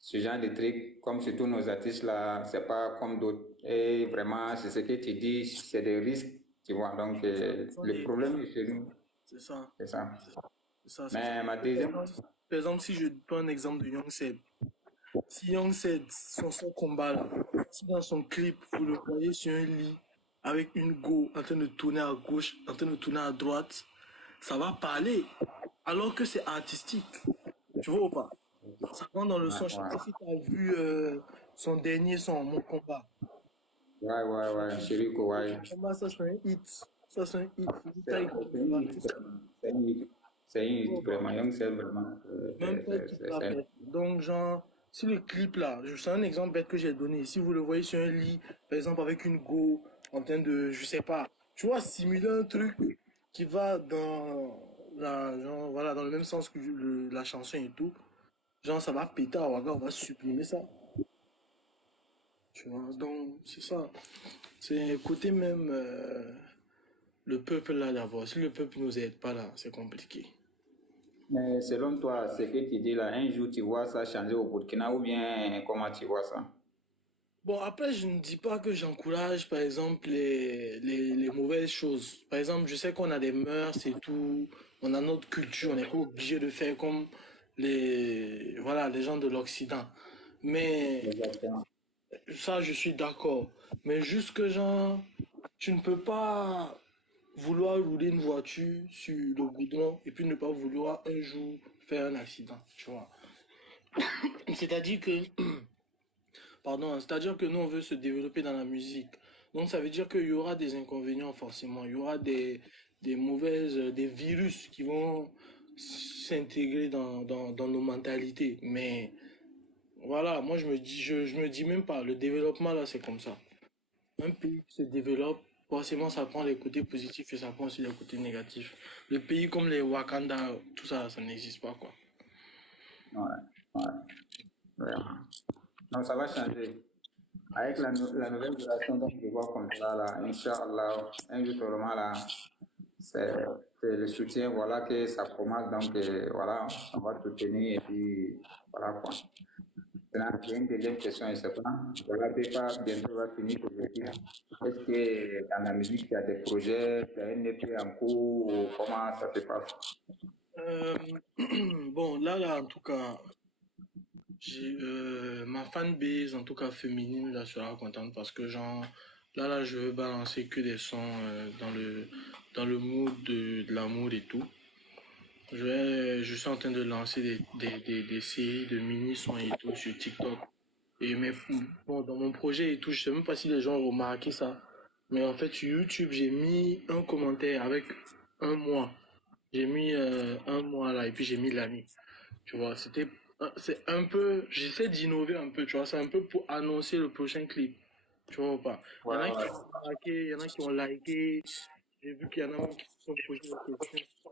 ce genre de trucs, comme surtout nos artistes là, c'est pas comme d'autres. Et vraiment, c'est ce que tu dis, c'est des risques, tu vois. Donc, le problème est chez nous. C'est ça. C'est ça. C'est ça. Mais ma deuxième. Par exemple, si je prends un exemple de Young Sed, si Young Sed, son combat là, si dans son clip, vous le voyez sur un lit, avec une go en train de tourner à gauche, en train de tourner à droite, ça va parler, alors que c'est artistique. Tu vois ou pas? Ça rentre dans le son. Je sais pas si tu as vu son dernier son, Mon combat. Ouais, Chérico, ouais. Combat, ça c'est un hit. Ça c'est un hit. C'est un hit, vraiment. Young Sed, vraiment. Même pas tout à fait. Donc, genre, si le clip là, c'est un exemple bête que j'ai donné. Si vous le voyez sur un lit, par exemple, avec une go, en train de, je sais pas, tu vois, simuler un truc qui va dans genre, voilà, dans le même sens que la chanson et tout, genre, ça va péter à Ouaga, on va supprimer ça. Tu vois, donc, c'est ça. C'est côté même le peuple là d'abord. Si le peuple nous aide pas là, c'est compliqué. Mais selon toi, ce que tu dis là, un jour tu vois ça changer au Burkina ou bien comment tu vois ça? Bon, après, je ne dis pas que j'encourage, par exemple, les mauvaises choses. Par exemple, je sais qu'on a des mœurs et tout, on a notre culture, on n'est pas obligé de faire comme voilà, les gens de l'Occident. Mais Exactement. ça, je suis d'accord. Mais juste que, genre, tu ne peux pas vouloir rouler une voiture sur le goudron et puis ne pas vouloir un jour faire un accident, tu vois. C'est-à-dire que Pardon, c'est-à-dire que nous, on veut se développer dans la musique. Donc, ça veut dire qu'il y aura des inconvénients forcément. Il y aura des des virus qui vont s'intégrer dans nos mentalités. Mais voilà, moi, je me dis même pas, le développement, là, c'est comme ça. Un pays qui se développe, forcément, ça prend les côtés positifs et ça prend aussi les côtés négatifs. Les pays comme les Wakanda, tout ça, ça n'existe pas, quoi. Ouais, vraiment. Donc ça va changer. Avec la nouvelle génération, donc je vois comme ça, là, Inch'Allah, un jour seulement, là, c'est c'est le soutien, voilà, que ça commence, donc voilà, on va soutenir et puis voilà quoi. Maintenant, j'ai une deuxième question, et c'est quoi? Voilà, Bépa, bientôt va finir aujourd'hui. Est-ce que dans la musique, il y a des projets, il y a un EP en cours, ou comment ça se passe? Euh, bon, là, en tout cas, j'ai ma fanbase, en tout cas féminine, là, sera contente parce que, genre, là, je veux balancer que des sons dans le mood de l'amour et tout. Je suis en train de lancer des séries de mini-sons et tout sur TikTok. Et mais bon, dans mon projet et tout, je sais même pas si les gens ont remarqué ça. Mais en fait, sur YouTube, j'ai mis un commentaire avec un mois. J'ai mis un mois là et puis j'ai mis l'année. Tu vois, c'est un peu, j'essaie d'innover un peu, tu vois, c'est un peu pour annoncer le prochain clip. Tu vois ou pas? Il y en a qui ont remarqué, il y en a qui ont liké. J'ai vu qu'il y en a même qui se sont posé des questions.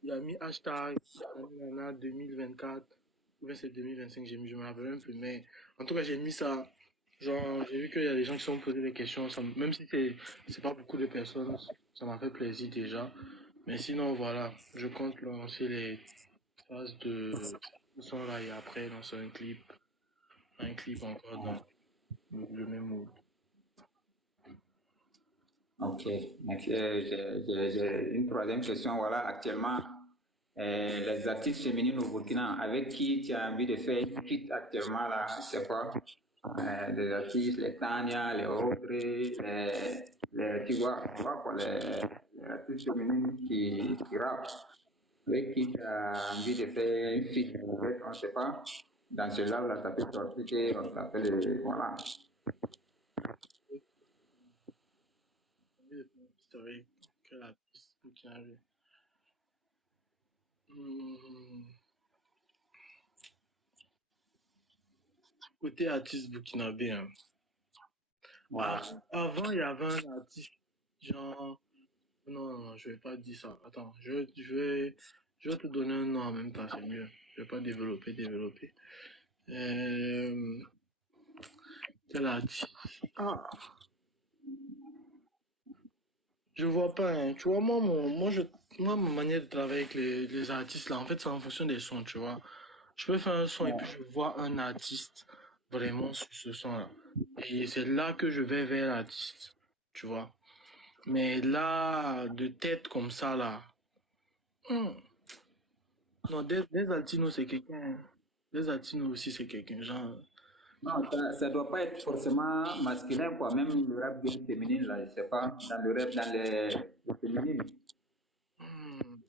Il a mis hashtag, nanana 2024, ou bien c'est 2025, je me rappelle même plus. Mais en tout cas, j'ai mis ça. Genre, j'ai vu qu'il y a des gens qui se sont posés des questions. Même si c'est pas beaucoup de personnes, ça m'a fait plaisir déjà. Mais sinon, voilà, je compte lancer les phases de son là et après lancer un clip encore dans le même mood. Ok, merci. J'ai une troisième question. Voilà, actuellement, les artistes féminines au Burkina, avec qui tu as envie de faire une feat actuellement là, c'est quoi? Les artistes, les Tania, les Audrey, tu vois quoi, les artistes féminines qui rappent, avec qui tu as envie de faire une feat, en fait, on ne sait pas. Dans ce là, ça peut sortir, on s'appelle, voilà. Historique, quel artiste burkinabé. Hmm, Côté artiste burkinabé, hein. Voilà. Avant, il y avait un artiste, genre, non, je vais pas dire ça. Attends, je vais te donner un nom en même temps, c'est mieux. Je vais pas développer. Quel artiste? Ah, je vois pas, hein. Tu vois, moi, ma manière de travailler avec les artistes, là, en fait, c'est en fonction des sons, tu vois. Je peux faire un son et puis je vois un artiste vraiment sur ce son-là. Et c'est là que je vais vers l'artiste, tu vois. Mais là, de tête comme ça, là, hmm, non, des Altinos, c'est quelqu'un. Des Altinos aussi, c'est quelqu'un. Genre, Non, ça doit pas être forcément masculin, quoi. Même le rap game féminine, là, je sais pas, dans le rap, dans les féminines. hmm,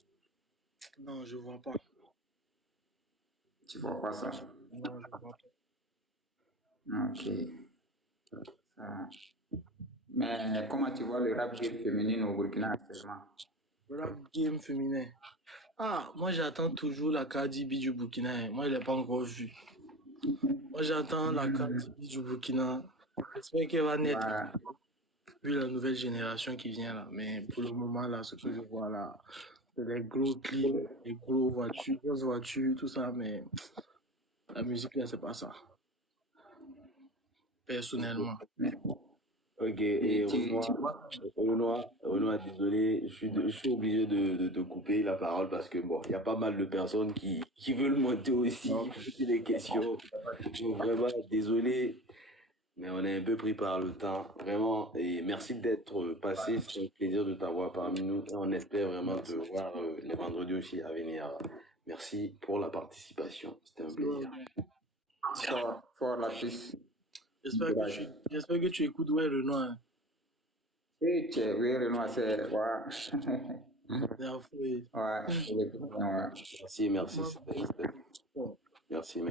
non, je vois pas. Tu vois pas ça. Non, je vois pas. Ok. Ça. Mais comment tu vois le rap game féminine au Burkina actuellement? Le rap game féminin. Ah, moi, j'attends toujours la Cardi B du Burkina, hein. Moi, je l'ai pas encore vue. Moi, j'attends la Cardi B du Burkina. J'espère qu'elle va naître, Ouais. vu la nouvelle génération qui vient là. Mais pour le moment, là, ce que je vois là, c'est des gros clips, des grosses voitures, tout ça. Mais la musique, là, c'est pas ça. Personnellement. Mais, Ok, Et et tu vois, Renoir, désolé, je suis obligé de te couper la parole parce que bon, il y a pas mal de personnes qui veulent monter aussi, ok, poser des questions. Donc vraiment, désolé, mais on est un peu pris par le temps. Vraiment, et merci d'être passé, c'est un plaisir de t'avoir parmi nous et on espère vraiment te Merci. voir les vendredis aussi à venir. Merci pour la participation, c'était un plaisir. fort la piste. J'espère que tu écoutes ouais, le noir. Oui, oui, Renoir, c'est. Ouais. Oui. Ouais, effectivement, ouais. Merci, Moi, bon. merci.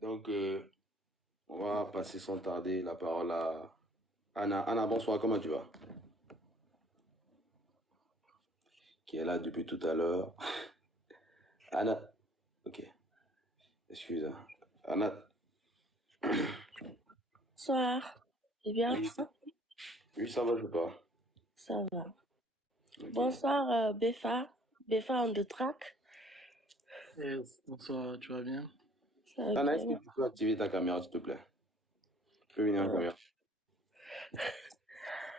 Donc, on va passer sans tarder la parole à Anna. Anna, bonsoir, comment tu vas? Qui est là depuis tout à l'heure. Anna, ok, excuse. Anna, Bonsoir. C'est bien? oui, oui, ça va, je parle. Ça va. Ok. Bonsoir, Befa. Befa on the track. Yes. Bonsoir, tu vas bien? Ça va Anna, est-ce bien. que tu peux activer ta caméra, s'il te plaît? Tu peux venir en caméra?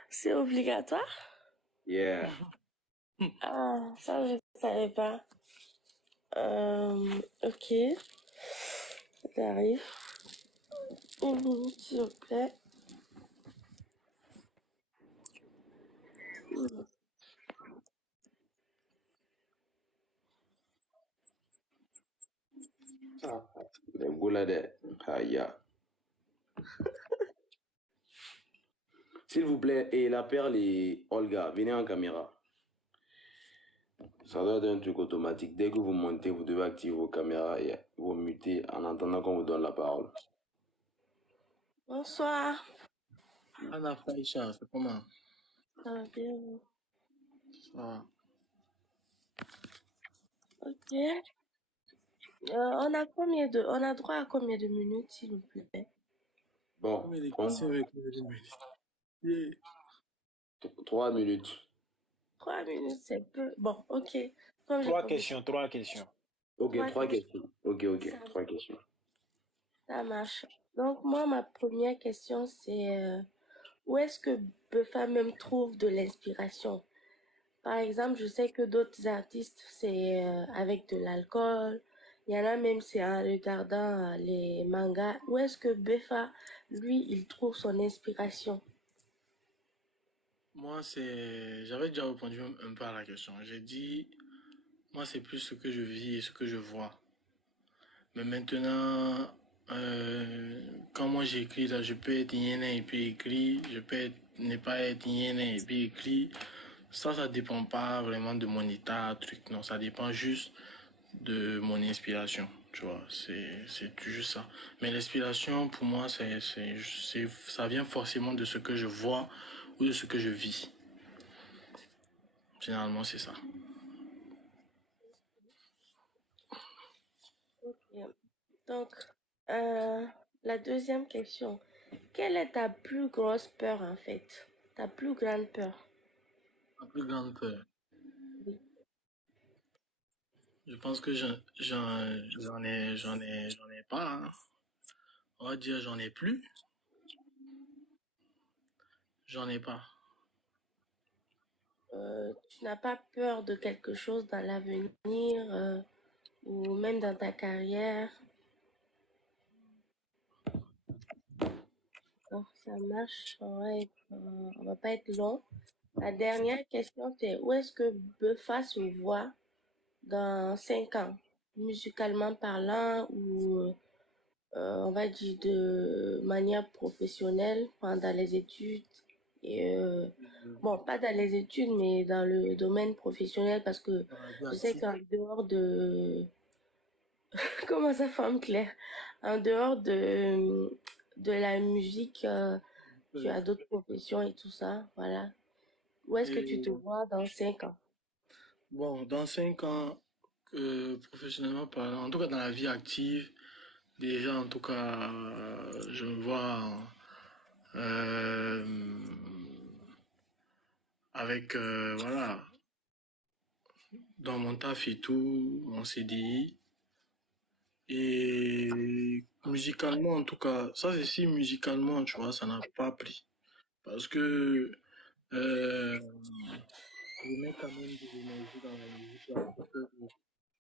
C'est obligatoire? Yeah. Ah, ça, je ne savais pas. Ok. J'arrive. Une minute, s'il vous plaît. Les boulades. Aïe. S'il vous plaît, et la perle et Olga, venez en caméra. Ça doit être un truc automatique. Dès que vous montez, vous devez activer vos caméras et vous muter en attendant qu'on vous donne la parole. Bonsoir. Anna Faïcha, c'est comment? Ça va bien? Ça va. Ok. On a droit à combien de minutes, s'il vous plaît? Bon, Combien de questions avec le minutes? 3 minutes. 3 minutes, c'est peu. Bon, ok. Comme j'ai Trois compris. questions, trois questions. Ok, Trois 3 questions. questions. Ok, 3 questions. Ça marche. Donc, moi, ma première question, c'est où est-ce que Buffa même trouve de l'inspiration? Par exemple, je sais que d'autres artistes, c'est avec de l'alcool. Il y en a même, c'est en regardant les mangas. Où est-ce que Buffa, lui, il trouve son inspiration? Moi, j'avais déjà répondu un peu à la question. J'ai dit, moi, c'est plus ce que je vis et ce que je vois. Mais maintenant, quand moi j'écris, là, je peux être yéné et puis écrit, je peux ne pas être yéné et puis écrit. Ça dépend pas vraiment de mon état, truc, non, ça dépend juste de mon inspiration, tu vois, c'est juste ça. Mais l'inspiration, pour moi, ça vient forcément de ce que je vois ou de ce que je vis. Généralement, c'est ça. Ok. Donc, la deuxième question. Quelle est ta plus grosse peur, en fait? Ta plus grande peur? Ma plus grande peur. Oui. Je pense que j'en ai pas, hein. On va dire j'en ai plus. J'en ai pas. Tu n'as pas peur de quelque chose dans l'avenir ou même dans ta carrière? Bon, ça marche, on va pas être long. La dernière question, c'est où est-ce que Buffa se voit dans 5 ans, musicalement parlant ou on va dire de manière professionnelle pendant les études et bon, pas dans les études, mais dans le domaine professionnel parce que je sais qu'en dehors de comment ça, femme Claire? En dehors de la musique, tu as d'autres professions et tout ça, voilà. Où est-ce que tu te Et vois dans 5 ans? bon, dans 5 ans, professionnellement parlant, en tout cas dans la vie active, déjà en tout cas, je me vois euh, avec, voilà, dans mon taf et tout, mon CDI, Et musicalement, en tout cas, ça c'est si musicalement, tu vois, ça n'a pas pris. Parce que euh, je mets quand même de l'énergie dans la musique là, parce que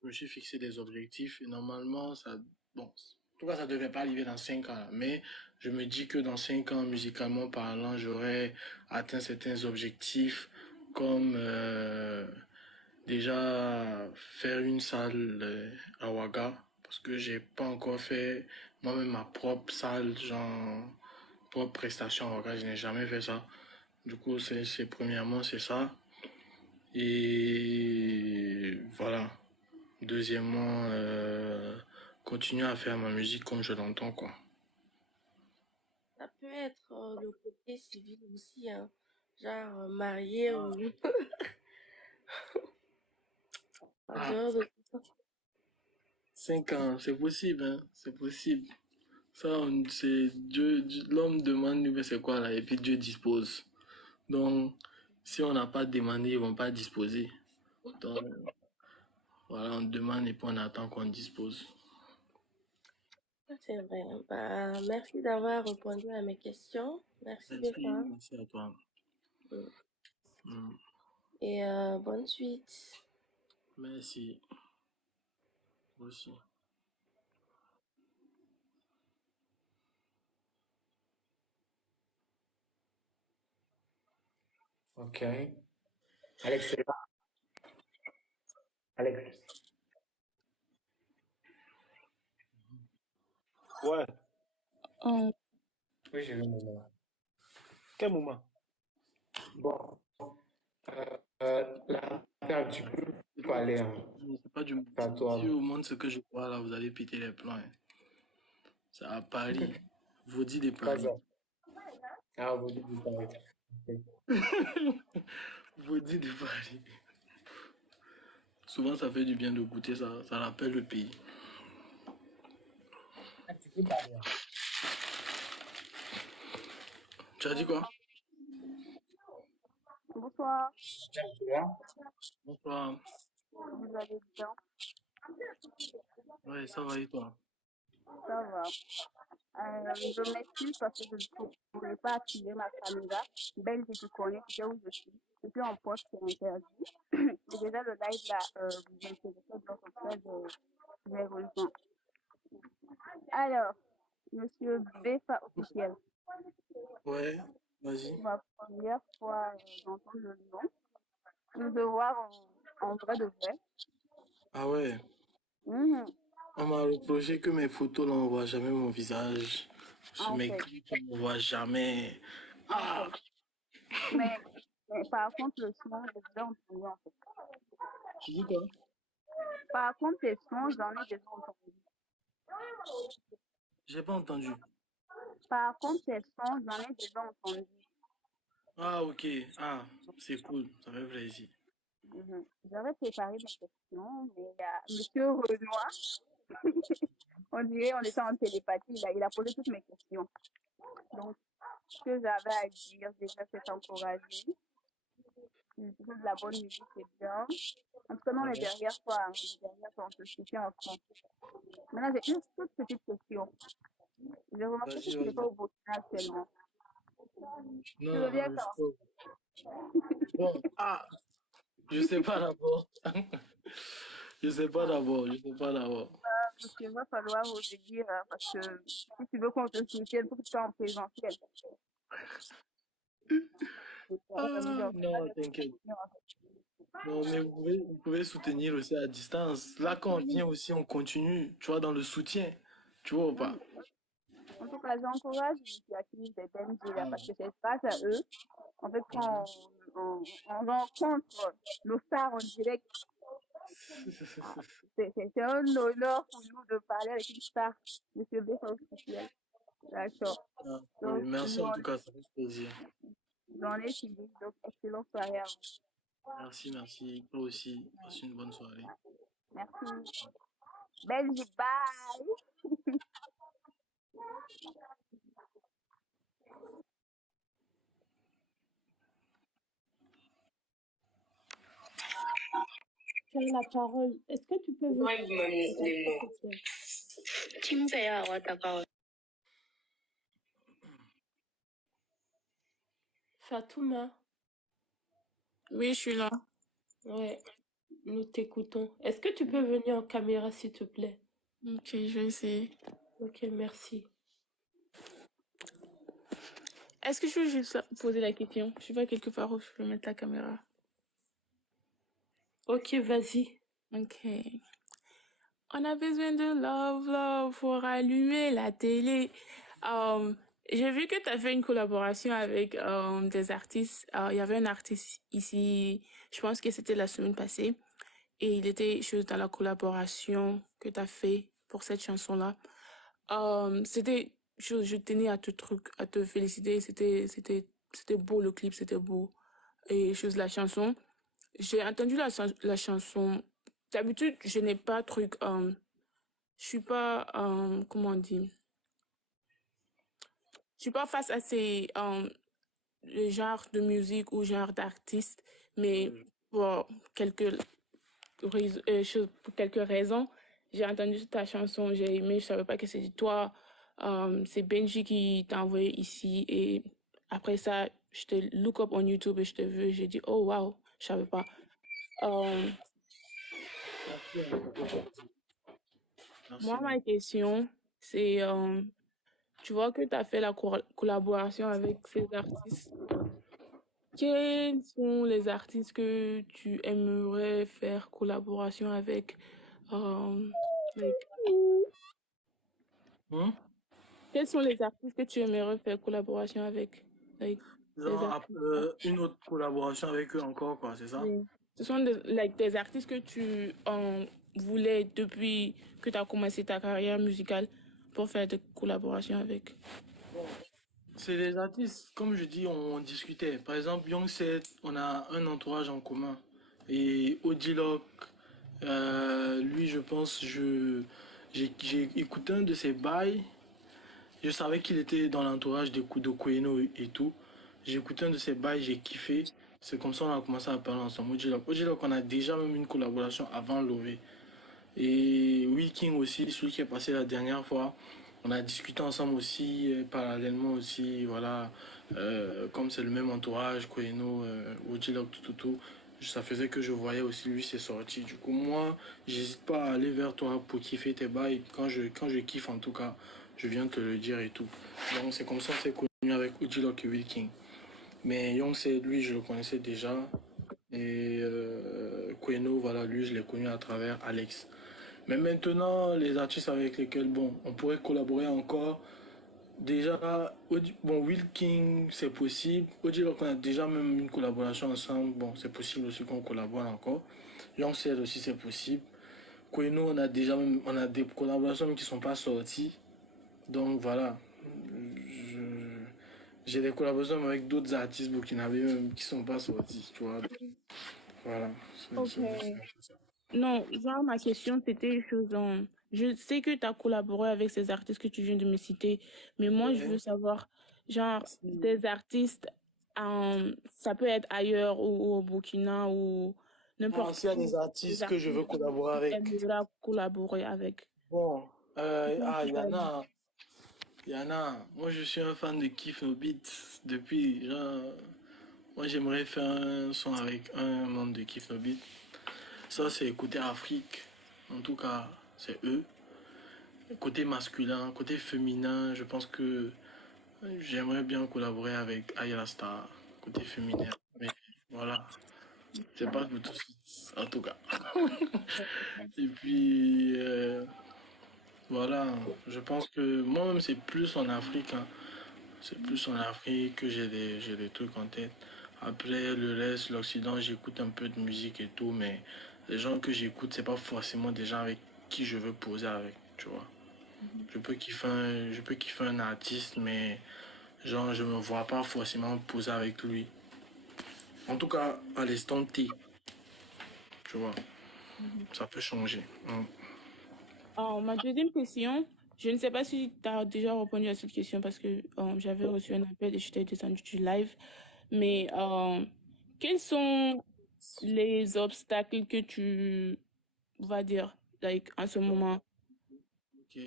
je me suis fixé des objectifs et normalement, ça, bon, en tout cas, ça ne devait pas arriver dans 5 ans, là, mais je me dis que dans 5 ans, musicalement parlant, j'aurais atteint certains objectifs comme déjà faire une salle à Ouaga, parce que j'ai pas encore fait moi-même ma propre salle, genre propre prestation à Ouaga, je n'ai jamais fait ça. Du coup, premièrement, c'est ça. Et voilà. Deuxièmement, continuer à faire ma musique comme je l'entends, quoi. Ça peut être le côté civil aussi, hein. Genre marié ou en Ah, dehors de tout ça. 5 ans, c'est possible, hein, c'est possible. Ça, c'est l'homme demande, mais c'est quoi là, et puis Dieu dispose. Donc, si on n'a pas demandé, ils vont pas disposer. Donc, voilà, on demande et puis on attend qu'on dispose. C'est vrai. Bah, merci d'avoir répondu à mes questions. Merci Beffa. Merci à toi. Et bonne suite. Merci. Aussi. Ok. Alex, c'est là. Alex. Ouais, Oui, j'ai vu le moment. quel moment? Bon, là, tu peux parler, hein. C'est pas du C'est à toi. Si je vous montre ce que je vois là, vous allez péter les plombs, hein. C'est à Paris. Vous dites de Pas Paris. ça. Ah, vous dites de Paris. Ok. Vous dites de Paris. Souvent, ça fait du bien de goûter ça. Ça rappelle le pays. Ah, tu peux parler, hein. Tu as dit quoi? Bonsoir, Tu vois? Bonsoir. vous allez bien? Ouais, ça va et toi? Ça va. Je m'excuse parce que je ne pourrais pas activer ma caméra. Belle, je te connais, tu sais où je suis. Et puis en poste, c'est interdit. Et déjà, le live là, vous intéressez, donc en fait, je vais rejoindre. Alors, monsieur Befa officiel, Ouais, vas-y. pour ma première fois j'entends le nom. Nous de voir en vrai de vrai. Ah ouais. Mhm. On m'a reproché que mes photos, là, on voit jamais mon visage. Sur En mes fait, clips, on voit jamais. en Ah, fait. Mais par contre, le son, j'ai déjà entendu en fait. tu dis quoi? Par contre, tes sons, j'en ai déjà entendu. J'ai pas entendu. Par contre, tes sons, j'en ai déjà entendu. Ah, ok. Ah, c'est cool. Ça fait plaisir. J'aurais préparé mes questions, mais il y a Monsieur Renoir, on dirait on était en télépathie, il a posé toutes mes questions. Donc, ce que j'avais à dire, déjà, c'est encouragé. De la bonne musique, c'est bien. En tout cas, on est derrière toi, on est derrière toi, on te soutient en France. Maintenant, j'ai une toute petite question. J'ai remarqué que tu n'es pas au Burkina actuellement. Tu veux bien quand? Bon, ah, je sais pas d'abord. Je sais pas d'abord. Parce qu'il va falloir oser dire, parce que si tu veux qu'on te soutienne, il faut que tu sois en présentiel. Ah, non, t'inquiète. Non, mais vous pouvez soutenir aussi à distance. Là, quand on vient aussi, on continue, tu vois, dans le soutien. Tu vois ou pas? En tout cas, j'encourage l'initiative des BMG là, parce que c'est grâce à eux, en fait, quand on rencontre nos stars en direct, c'est un honneur pour nous de parler avec une star, Monsieur B. officiel. D'accord. Ah, Donc, oui, merci en tout cas, ça fait plaisir. j'en ai fini, donc excellente soirée à vous. Merci. Toi aussi, passe une bonne soirée. Merci. Belgique, bye. Tu as la parole. Est-ce que tu peux venir? Fatouma, Oui, je suis là. ouais, nous t'écoutons. Est-ce que tu peux venir en caméra, s'il te plaît? Ok, je vais essayer. Ok, merci. Est-ce que je peux juste poser la question? Je vois quelque part où je peux mettre la caméra. Ok, vas-y. Ok. On a besoin de love pour allumer la télé. J'ai vu que tu as fait une collaboration avec des artistes. Il y avait un artiste ici, je pense que c'était la semaine passée, et il était chose dans la collaboration que tu as fait pour cette chanson-là. Je tenais à te féliciter. C'était beau le clip, c'était beau. Et chose la chanson. J'ai entendu la chanson. D'habitude, je n'ai pas je suis pas, comment on dit, je suis pas face à le genre de musique ou genre d'artiste, mais pour pour quelques raisons, j'ai entendu ta chanson, j'ai aimé, je savais pas que c'était toi. C'est Benji qui t'a envoyé ici et après ça, je te look up on YouTube et je te vu, j'ai dit, oh wow, je savais pas. Euh, Moi, ma question, c'est, tu vois que tu as fait la collaboration avec ces artistes. Quels sont les artistes que tu aimerais faire collaboration avec? Like, quels sont les artistes que tu aimerais faire collaboration avec? Like, les Genre, artistes. une autre collaboration avec eux encore, quoi, c'est ça? Oui. Ce sont des artistes que tu voulais depuis que tu as commencé ta carrière musicale pour faire des collaborations avec. C'est des artistes, comme je dis, on discutait. Par exemple, Young Set, on a un entourage en commun. Et Odilok, lui, je pense, j'ai écouté un de ses bails. Je savais qu'il était dans l'entourage de Koeno et tout. J'ai écouté un de ses bails, j'ai kiffé. C'est comme ça qu'on a commencé à parler ensemble. Odilok, on a déjà même une collaboration avant Lové. Et Will King aussi, celui qui est passé la dernière fois. On a discuté ensemble aussi, parallèlement aussi, voilà. Comme c'est le même entourage, Koeno, Odilok, tout. Ça faisait que je voyais aussi lui ses sorties. Du coup, moi, j'hésite pas à aller vers toi pour kiffer tes bails. Quand je kiffe, en tout cas, je viens te le dire et tout. Donc, c'est comme ça que c'est connu avec Odilok et Will King. Mais Young, c'est lui, je le connaissais déjà. Et Koeno, voilà, lui, je l'ai connu à travers Alex. Mais maintenant, les artistes avec lesquels, bon, on pourrait collaborer encore. Déjà, bon, Will King, c'est possible. Odilok, on a déjà même une collaboration ensemble. Bon, c'est possible aussi qu'on collabore encore. Young Cell aussi, c'est possible. Koeno, on a des collaborations qui ne sont pas sorties. Donc voilà. J'ai des collaborations avec d'autres artistes burkinabés même qui ne sont pas sortis, tu vois. Voilà. Ok. Non, genre ma question c'était je sais que tu as collaboré avec ces artistes que tu viens de me citer, mais moi je veux savoir, genre des artistes, ça peut être ailleurs ou au Burkina ou n'importe S'il y a où, des artistes que je veux collaborer avec. aimerais collaborer avec. Bon, il y en a. Il y en a. Moi, je suis un fan de Kif No Beats depuis. Moi, j'aimerais faire un son avec un membre de Kif No Beats. Ça, c'est côté Afrique. En tout cas, c'est eux. Côté masculin, côté féminin, je pense que j'aimerais bien collaborer avec Ayla Star. Côté féminin. Mais voilà. C'est pas pour tout de suite. En tout cas. Et puis. Voilà, je pense que moi-même c'est plus en Afrique, hein. C'est plus en Afrique que j'ai des trucs en tête. Après le reste, l'Occident, j'écoute un peu de musique et tout, mais les gens que j'écoute, c'est pas forcément des gens avec qui je veux poser avec, tu vois. Je peux kiffer un artiste, mais genre je me vois pas forcément poser avec lui. En tout cas, à l'instant T, tu vois, ça peut changer. Ma deuxième question, je ne sais pas si tu as déjà répondu à cette question parce que j'avais reçu un appel et j'étais descendue du live, mais quels sont les obstacles que tu vas dire like, en ce moment? Ok.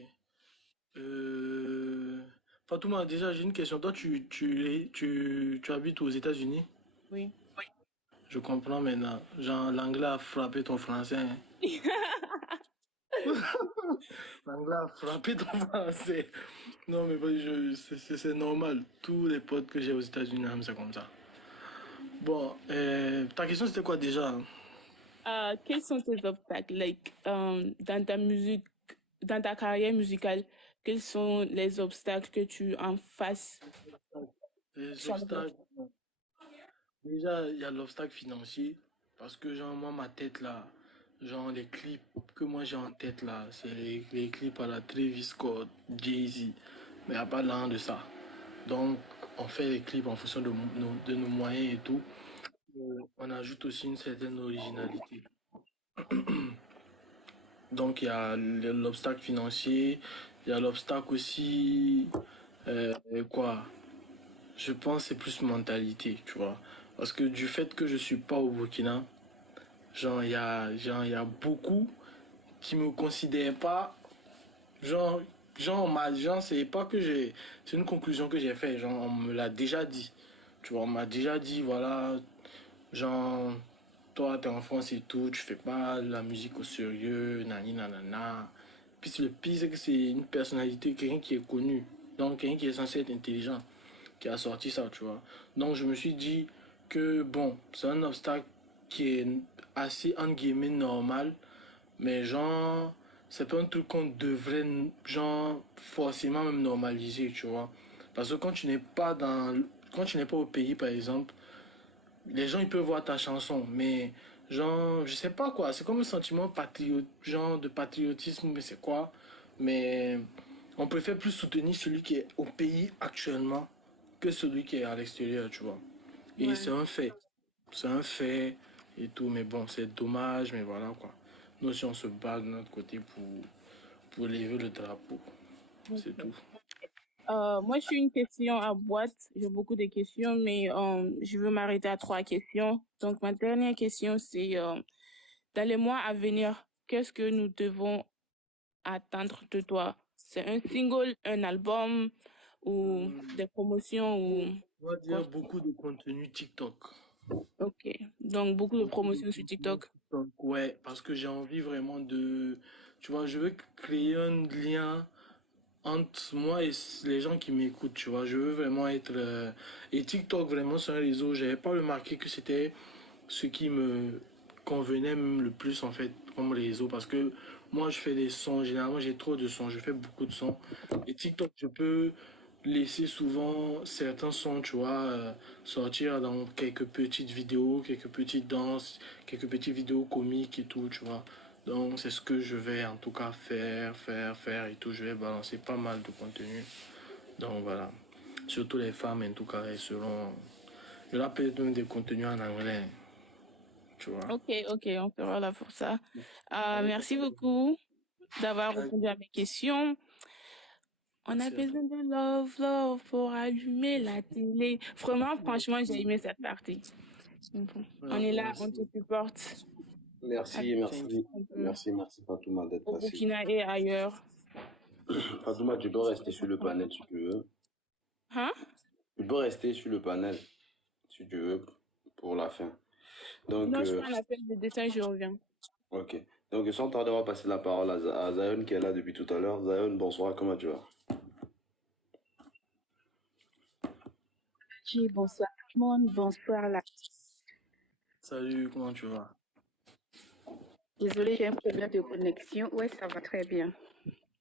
Fatouma, déjà, j'ai une question. Toi, tu habites aux États-Unis? Oui. Je comprends maintenant. Genre, l'anglais a frappé ton français, hein. L'anglais a frappé ton français. Non, mais c'est normal. Tous les potes que j'ai aux États-Unis, c'est comme ça. Bon, ta question, c'était quoi déjà? Quels sont tes obstacles, dans ta musique, dans ta carrière musicale, quels sont les obstacles que tu en fasses Les chaque jour? obstacles. Déjà, il y a l'obstacle financier. Parce que, genre, moi, ma tête là, genre, les clips que moi j'ai en tête là, c'est les clips à la Travis Scott, Jay-Z. Mais il n'y a pas l'un de ça. Donc, on fait les clips en fonction de nos moyens et tout. On ajoute aussi une certaine originalité. Donc, il y a l'obstacle financier, il y a l'obstacle aussi, euh, quoi, je pense que c'est plus mentalité, tu vois. Parce que du fait que je suis pas au Burkina, il y a beaucoup qui me considèrent pas, genre, c'est pas que c'est une conclusion que j'ai fait, genre, on me l'a déjà dit. Tu vois, on m'a déjà dit, voilà, genre, toi, t'es en France et tout, tu fais pas la musique au sérieux, nani nanana. Puis le pire, c'est que c'est une personnalité, quelqu'un qui est connu, donc quelqu'un qui est censé être intelligent, qui a sorti ça, tu vois. Donc je me suis dit que, bon, c'est un obstacle qui est assez, entre guillemets, normal, mais genre, c'est pas un truc qu'on devrait, genre, forcément même normaliser, tu vois. Parce que quand tu n'es pas au pays, par exemple, les gens ils peuvent voir ta chanson, mais genre, je sais pas quoi, c'est comme un sentiment genre de patriotisme, mais c'est quoi? Mais on préfère plus soutenir celui qui est au pays actuellement que celui qui est à l'extérieur, tu vois. Et Ouais. c'est un fait, c'est un fait et tout, mais bon, c'est dommage, mais voilà quoi. Nous aussi on se bat de notre côté pour lever le drapeau, c'est tout. Moi, je suis une question à boîte. J'ai beaucoup de questions, mais je veux m'arrêter à 3 questions. Donc, ma dernière question, c'est dans les mois à venir, qu'est-ce que nous devons attendre de toi? C'est un single, un album ou des promotions ou On va quoi? dire beaucoup de contenu TikTok. Ok. Donc, beaucoup de Beaucoup de promotions sur contenu TikTok. TikTok. Ouais, parce que j'ai envie vraiment de... Tu vois, je veux créer un lien entre moi et les gens qui m'écoutent, tu vois. Je veux vraiment être... Et TikTok, vraiment, c'est un réseau. J'avais pas remarqué que c'était ce qui me convenait même le plus, en fait, comme réseau. Parce que moi, je fais des sons. Généralement, j'ai trop de sons. Je fais beaucoup de sons. Et TikTok, je peux laisser souvent certains sons, tu vois, sortir dans quelques petites vidéos, quelques petites danses, quelques petites vidéos comiques et tout, tu vois. Donc, c'est ce que je vais en tout cas faire et tout. Je vais balancer pas mal de contenu. Donc, voilà. Surtout les femmes, en tout cas, elles seront... Je leur peut-être même des contenus en anglais, tu vois. Ok, on sera là pour ça. Avec- Merci beaucoup d'avoir avec- répondu à mes questions. On a Merci à toi. besoin de love pour allumer la télé. Vraiment, franchement, j'ai aimé cette partie. Mhm. On Ouais, est moi là, on te aussi. supporte Merci, avec Thank merci, un peu merci Fatouma d'être au passé. Burkina et ailleurs. Fatouma, tu peux rester sur le panel si tu veux. Hein? Tu peux rester sur le panel si tu veux pour la fin. Donc, Non, je fais un appel de dessin, je reviens. ok. Donc, sans tarder, on va passer la parole à Zion qui est là depuis tout à l'heure. Zion, bonsoir, comment tu vas? Bonsoir tout le monde, bonsoir là. Salut, comment tu vas? Désolée, j'ai un problème de connexion. Ouais, ça va très bien.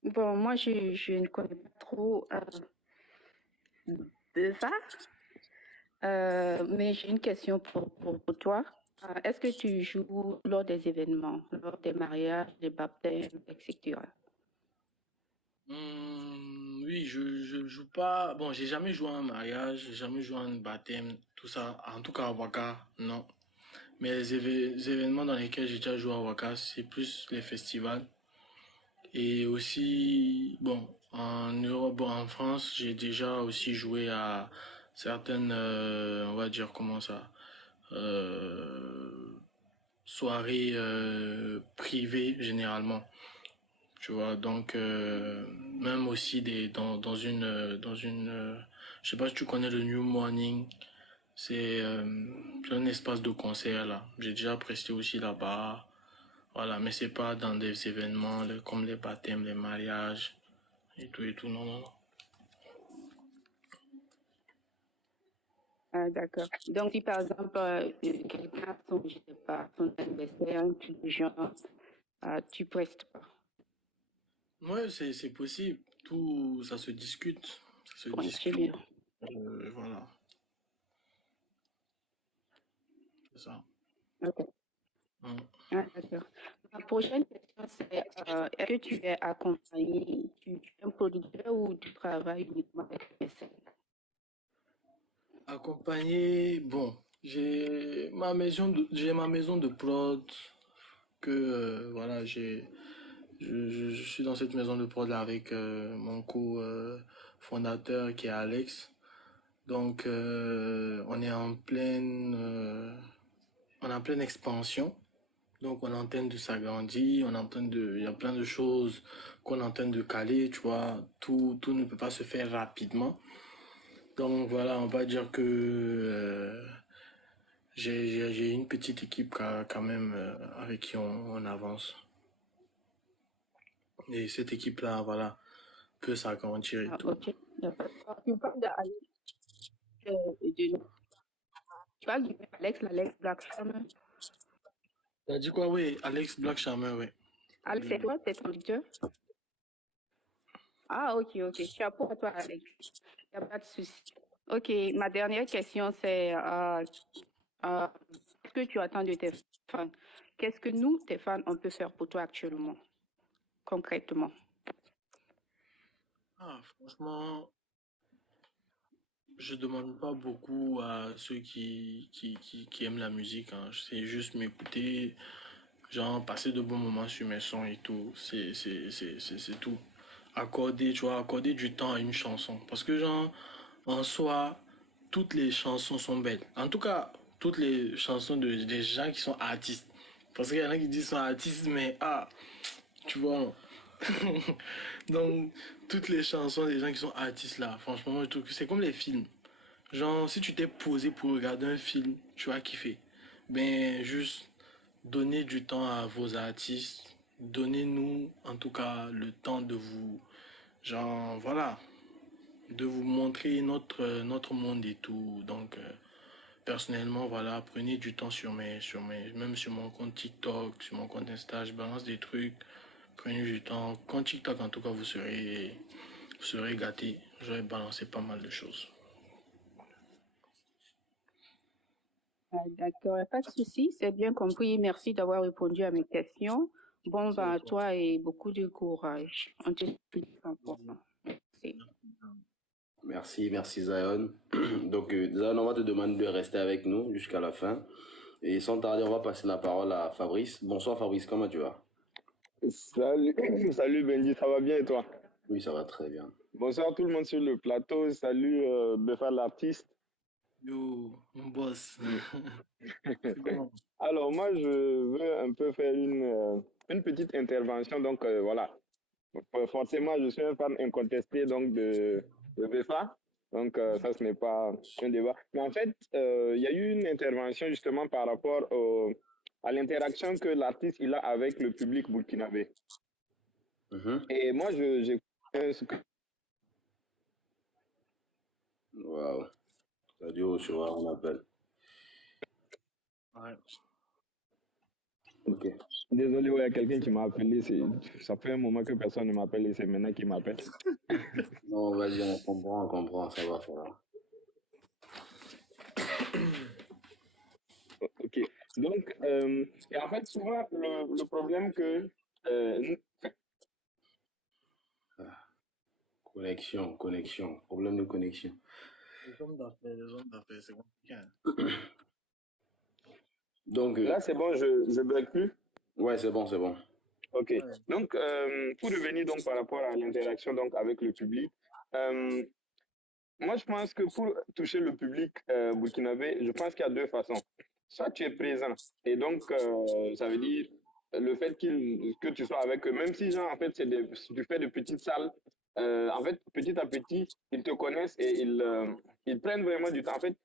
Bon, moi, je ne connais pas trop de ça, mais j'ai une question pour toi. Est-ce que tu joues lors des événements, lors des mariages, des baptêmes, etc.? Oui, je joue pas. Bon, j'ai jamais joué à un mariage, j'ai jamais joué à un baptême, tout ça. En tout cas, à Ouaka, non. Mais les événements dans lesquels j'ai déjà joué à Ouaka, c'est plus les festivals. Et aussi, bon, en Europe, bon, en France, j'ai déjà aussi joué à certaines, on va dire comment ça, soirées privées généralement. Tu vois, donc même aussi je sais pas si tu connais le New Morning, c'est un espace de concert là. J'ai déjà presté aussi là-bas, voilà, mais c'est pas dans des événements comme les baptêmes, les mariages et tout, non, non, non. Ah, d'accord. Donc, si par exemple, quelqu'un a son, je sais pas, son anniversaire, un truc du genre, tu prestes pas. Ouais, c'est possible. Tout, ça se discute. Ça se Oui, c'est discute. bien. Voilà, c'est ça. Ok. Mm. Ah, d'accord. Ma prochaine question, c'est est-ce que tu es accompagné, tu es un producteur ou tu travailles uniquement avec les scènes? Accompagné, bon, j'ai ma maison de prod que voilà, je suis dans cette maison de prod là avec mon co-fondateur qui est Alex. Donc on est on est en pleine expansion. Donc on est en train de s'agrandir, il y a plein de choses qu'on est en train de caler, tu vois. Tout ne peut pas se faire rapidement. Donc voilà, on va dire que j'ai une petite équipe quand même avec qui on avance. Et cette équipe-là, voilà, peut s'agrandir et Ah, tout. ok. D'accord. Tu parles d'Alex, tu parles du l'Alex Black Summer. T'as dit quoi? Oui, Alex Black Charmer, oui. Alex, c'est toi, c'est ton producteur? Ah, ok. Chapeau à toi, Alex. Il n'y a pas de souci. Ok, ma dernière question, c'est qu'est-ce que tu attends de tes fans? Qu'est-ce que nous, tes fans, on peut faire pour toi actuellement, concrètement? Ah, franchement, je demande pas beaucoup à ceux qui aiment la musique, hein. C'est juste m'écouter, genre passer de bons moments sur mes sons et tout. C'est tout. Accorder du temps à une chanson. Parce que, genre, en soi, toutes les chansons sont belles. En tout cas, toutes les chansons des gens qui sont artistes. Parce qu'il y en a qui disent qu'ils sont artistes, mais tu vois. Donc, toutes les chansons des gens qui sont artistes là, franchement, moi, je trouve que c'est comme les films. Genre, si tu t'es posé pour regarder un film, tu vas kiffer. Ben, juste donnez du temps à vos artistes. Donnez-nous, en tout cas, le temps de vous, genre, voilà, de vous montrer notre monde et tout. Donc, personnellement, voilà, prenez du temps même sur mon compte TikTok, sur mon compte Insta, je balance des trucs. Prenez du temps. Quand TikTok, en tout cas, vous serez gâtés. J'aurais balancé pas mal de choses. D'accord, pas de souci, c'est bien compris. Merci d'avoir répondu à mes questions. Bon, ben, à toi et beaucoup de courage. On te souhaite important. Merci Zion. Donc, Zion, on va te demander de rester avec nous jusqu'à la fin. Et sans tarder, on va passer la parole à Fabrice. Bonsoir Fabrice, comment tu vas? Salut, salut Benji, ça va bien et toi? Oui, ça va très bien. Bonsoir tout le monde sur le plateau. Salut Befa l'artiste. Yo, mon boss. Alors moi, je veux un peu faire une petite intervention. Donc voilà, forcément, je suis un fan incontesté donc de Befa. Donc ça, ce n'est pas un débat. Mais en fait, il y a eu une intervention justement par rapport à l'interaction que l'artiste il a avec le public burkinabé. Et moi, j'ai Waouh. Radio sur un appel. Ouais. Ok. Désolé, il y a quelqu'un qui m'a appelé. Ça fait un moment que personne ne m'appelle et c'est maintenant qu'il m'appelle. Non, vas-y, on comprend, ça va. Ok. Donc, et en fait, souvent, le problème que... Connexion, problème de connexion. Les hommes d'affaires, c'est compliqué. Donc, là, c'est bon, je bug plus? Ouais, c'est bon. Ok. Ouais. Donc, pour revenir donc par rapport à l'interaction donc avec le public, moi, je pense que pour toucher le public burkinabé, je pense qu'il y a deux façons. Soit tu es présent, et donc, ça veut dire le fait que tu sois avec eux, même si genre, en fait, tu fais de petites salles, en fait, petit à petit, ils te connaissent et ils prennent vraiment du temps. En fait,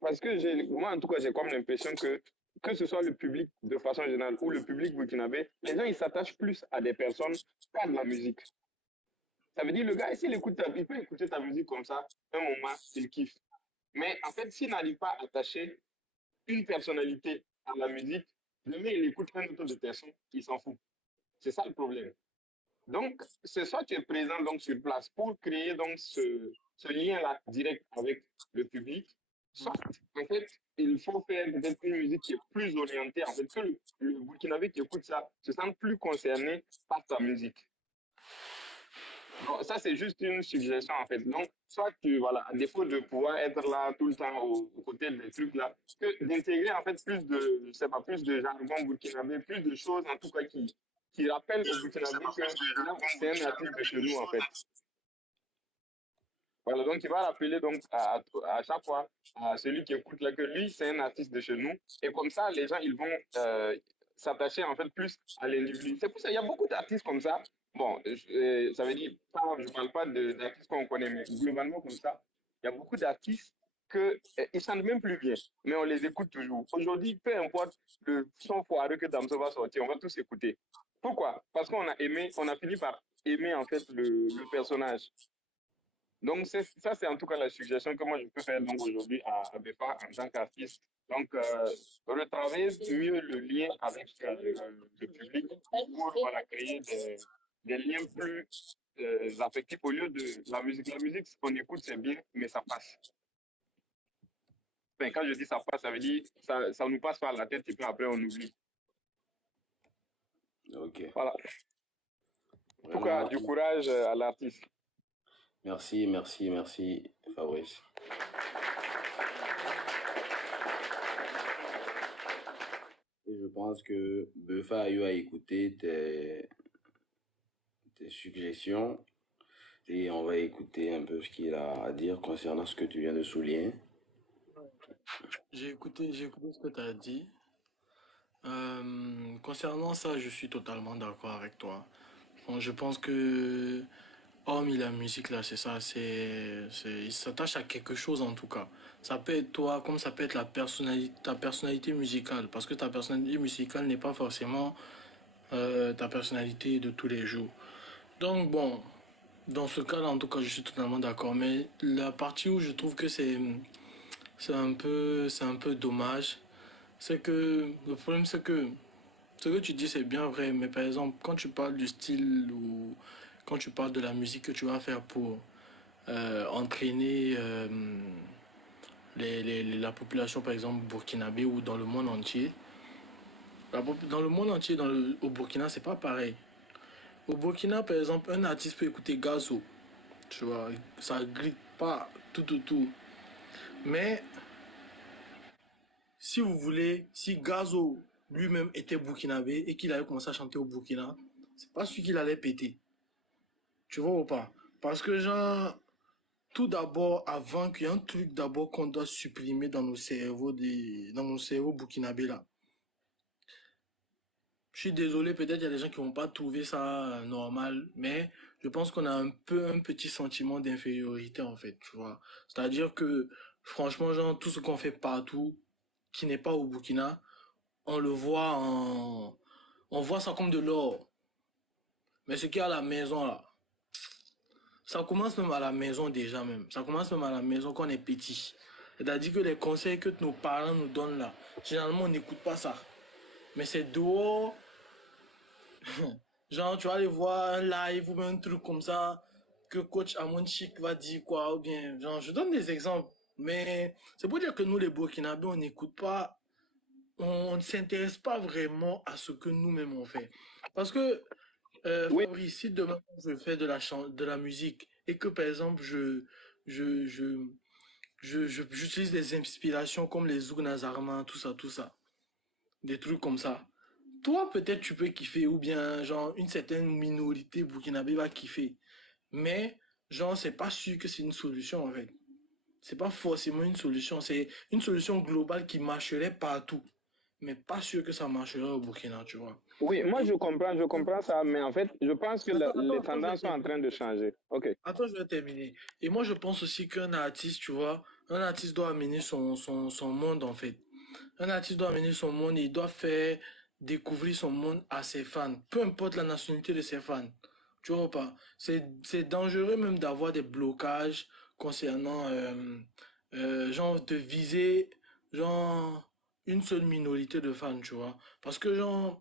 parce que moi, en tout cas, j'ai comme l'impression que ce soit le public de façon générale ou le public burkinabé, les gens, ils s'attachent plus à des personnes qu'à de la musique. Ça veut dire, le gars, s'il écoute il peut écouter ta musique comme ça, un moment, il kiffe. Mais en fait, s'il n'arrive pas à attacher une personnalité à la musique, demain, il écoute un autre de tes sons, il s'en fout. C'est ça le problème. Donc, c'est soit tu es présent donc sur place pour créer donc ce lien-là direct avec le public, soit en fait, il faut faire peut-être une musique qui est plus orientée, en fait, que le Burkinabé qui écoute ça se sente plus concerné par ta musique. Bon, ça, c'est juste une suggestion, en fait. Donc, soit tu, voilà, à défaut de pouvoir être là tout le temps aux côtés des trucs là, que d'intégrer, en fait, plus de, je sais pas, plus de jargon burkinabé, plus de choses, en tout cas, qui rappellent au burkinabé que là, c'est un artiste de chez nous, en fait. Voilà, donc il va rappeler donc à chaque fois à celui qui écoute là que lui, c'est un artiste de chez nous. Et comme ça, les gens, ils vont s'attacher en fait plus à l'individu. C'est pour ça qu'il y a beaucoup d'artistes comme ça. Bon, ça veut dire, je ne parle pas d'artistes qu'on connaît, mais globalement comme ça, il y a beaucoup d'artistes qu'ils ne chantent même plus bien, mais on les écoute toujours. Aujourd'hui, peu importe le son foireux que Damso va sortir, on va tous écouter. Pourquoi? Parce qu'on a aimé, on a fini par aimer en fait le personnage. Donc, ça, c'est en tout cas la suggestion que moi je peux faire donc aujourd'hui à Befa en tant qu'artiste. Donc, retravailler mieux le lien avec le public pour voilà, créer des liens plus affectifs au lieu de la musique. La musique, ce qu'on écoute, c'est bien, mais ça passe. Enfin, quand je dis ça passe, ça veut dire ça nous passe par la tête et puis après on oublie. Ok. Voilà. En tout cas, du courage à l'artiste. Merci, merci, merci, Fabrice. Et je pense que Befa a eu à écouter tes suggestions et on va écouter un peu ce qu'il a à dire concernant ce que tu viens de souligner. J'ai écouté ce que tu as dit. Concernant ça, je suis totalement d'accord avec toi. Bon, je pense que hormis la musique là, c'est ça, il s'attache à quelque chose en tout cas. Ça peut être toi, comme ça peut être ta personnalité musicale, parce que ta personnalité musicale n'est pas forcément ta personnalité de tous les jours. Donc bon, dans ce cas-là, en tout cas, je suis totalement d'accord. Mais la partie où je trouve que c'est un peu dommage, c'est que le problème c'est que ce que tu dis c'est bien vrai, mais par exemple quand tu parles du style ou quand tu parles de la musique que tu vas faire pour entraîner la population par exemple burkinabé ou dans le monde entier, dans le monde entier, au Burkina c'est pas pareil. Au Burkina par exemple un artiste peut écouter Gazo, tu vois, ça grille pas tout. Mais si vous voulez, si Gazo lui-même était burkinabé et qu'il avait commencé à chanter au Burkina, c'est pas celui qu'il allait péter. Tu vois ou pas? Parce que genre, tout d'abord, avant qu'il y ait un truc d'abord qu'on doit supprimer dans nos cerveaux, dans nos cerveaux burkinabés là. Je suis désolé, peut-être il y a des gens qui vont pas trouver ça normal, mais je pense qu'on a un petit sentiment d'infériorité en fait, tu vois. C'est-à-dire que, franchement, genre, tout ce qu'on fait partout, qui n'est pas au Burkina, on le voit on voit ça comme de l'or. Mais ce qu'il y a à la maison là, ça commence même à la maison déjà même. Ça commence même à la maison quand on est petit. C'est-à-dire que les conseils que nos parents nous donnent là, généralement on n'écoute pas ça. Mais c'est dehors. Genre tu vas aller voir un live ou un truc comme ça que coach Amonchik va dire quoi ou bien. Genre je donne des exemples. Mais c'est pour dire que nous les Burkinabés on n'écoute pas. On ne s'intéresse pas vraiment à ce que nous-mêmes on fait. Parce que, Fabrice, si demain je fais de la musique et que par exemple j'utilise des inspirations comme les Zouk Nazarman, tout ça, des trucs comme ça. Toi, peut-être tu peux kiffer ou bien genre une certaine minorité burkinabé va kiffer. Mais genre, c'est pas sûr que c'est une solution en fait. C'est pas forcément une solution, c'est une solution globale qui marcherait partout. mais pas sûr que ça marcherait au Burkina, tu vois. Oui, moi je comprends ça, mais en fait, je pense que les Attends, tendances sont en train de changer. Ok. Attends, je vais terminer. Et moi, je pense aussi qu'un artiste, tu vois, un artiste doit amener son monde, en fait. Un artiste doit amener son monde et il doit faire découvrir son monde à ses fans, peu importe la nationalité de ses fans. Tu vois ou pas? C'est dangereux même d'avoir des blocages concernant, genre, de viser, genre, une seule minorité de fans, tu vois. Parce que, genre,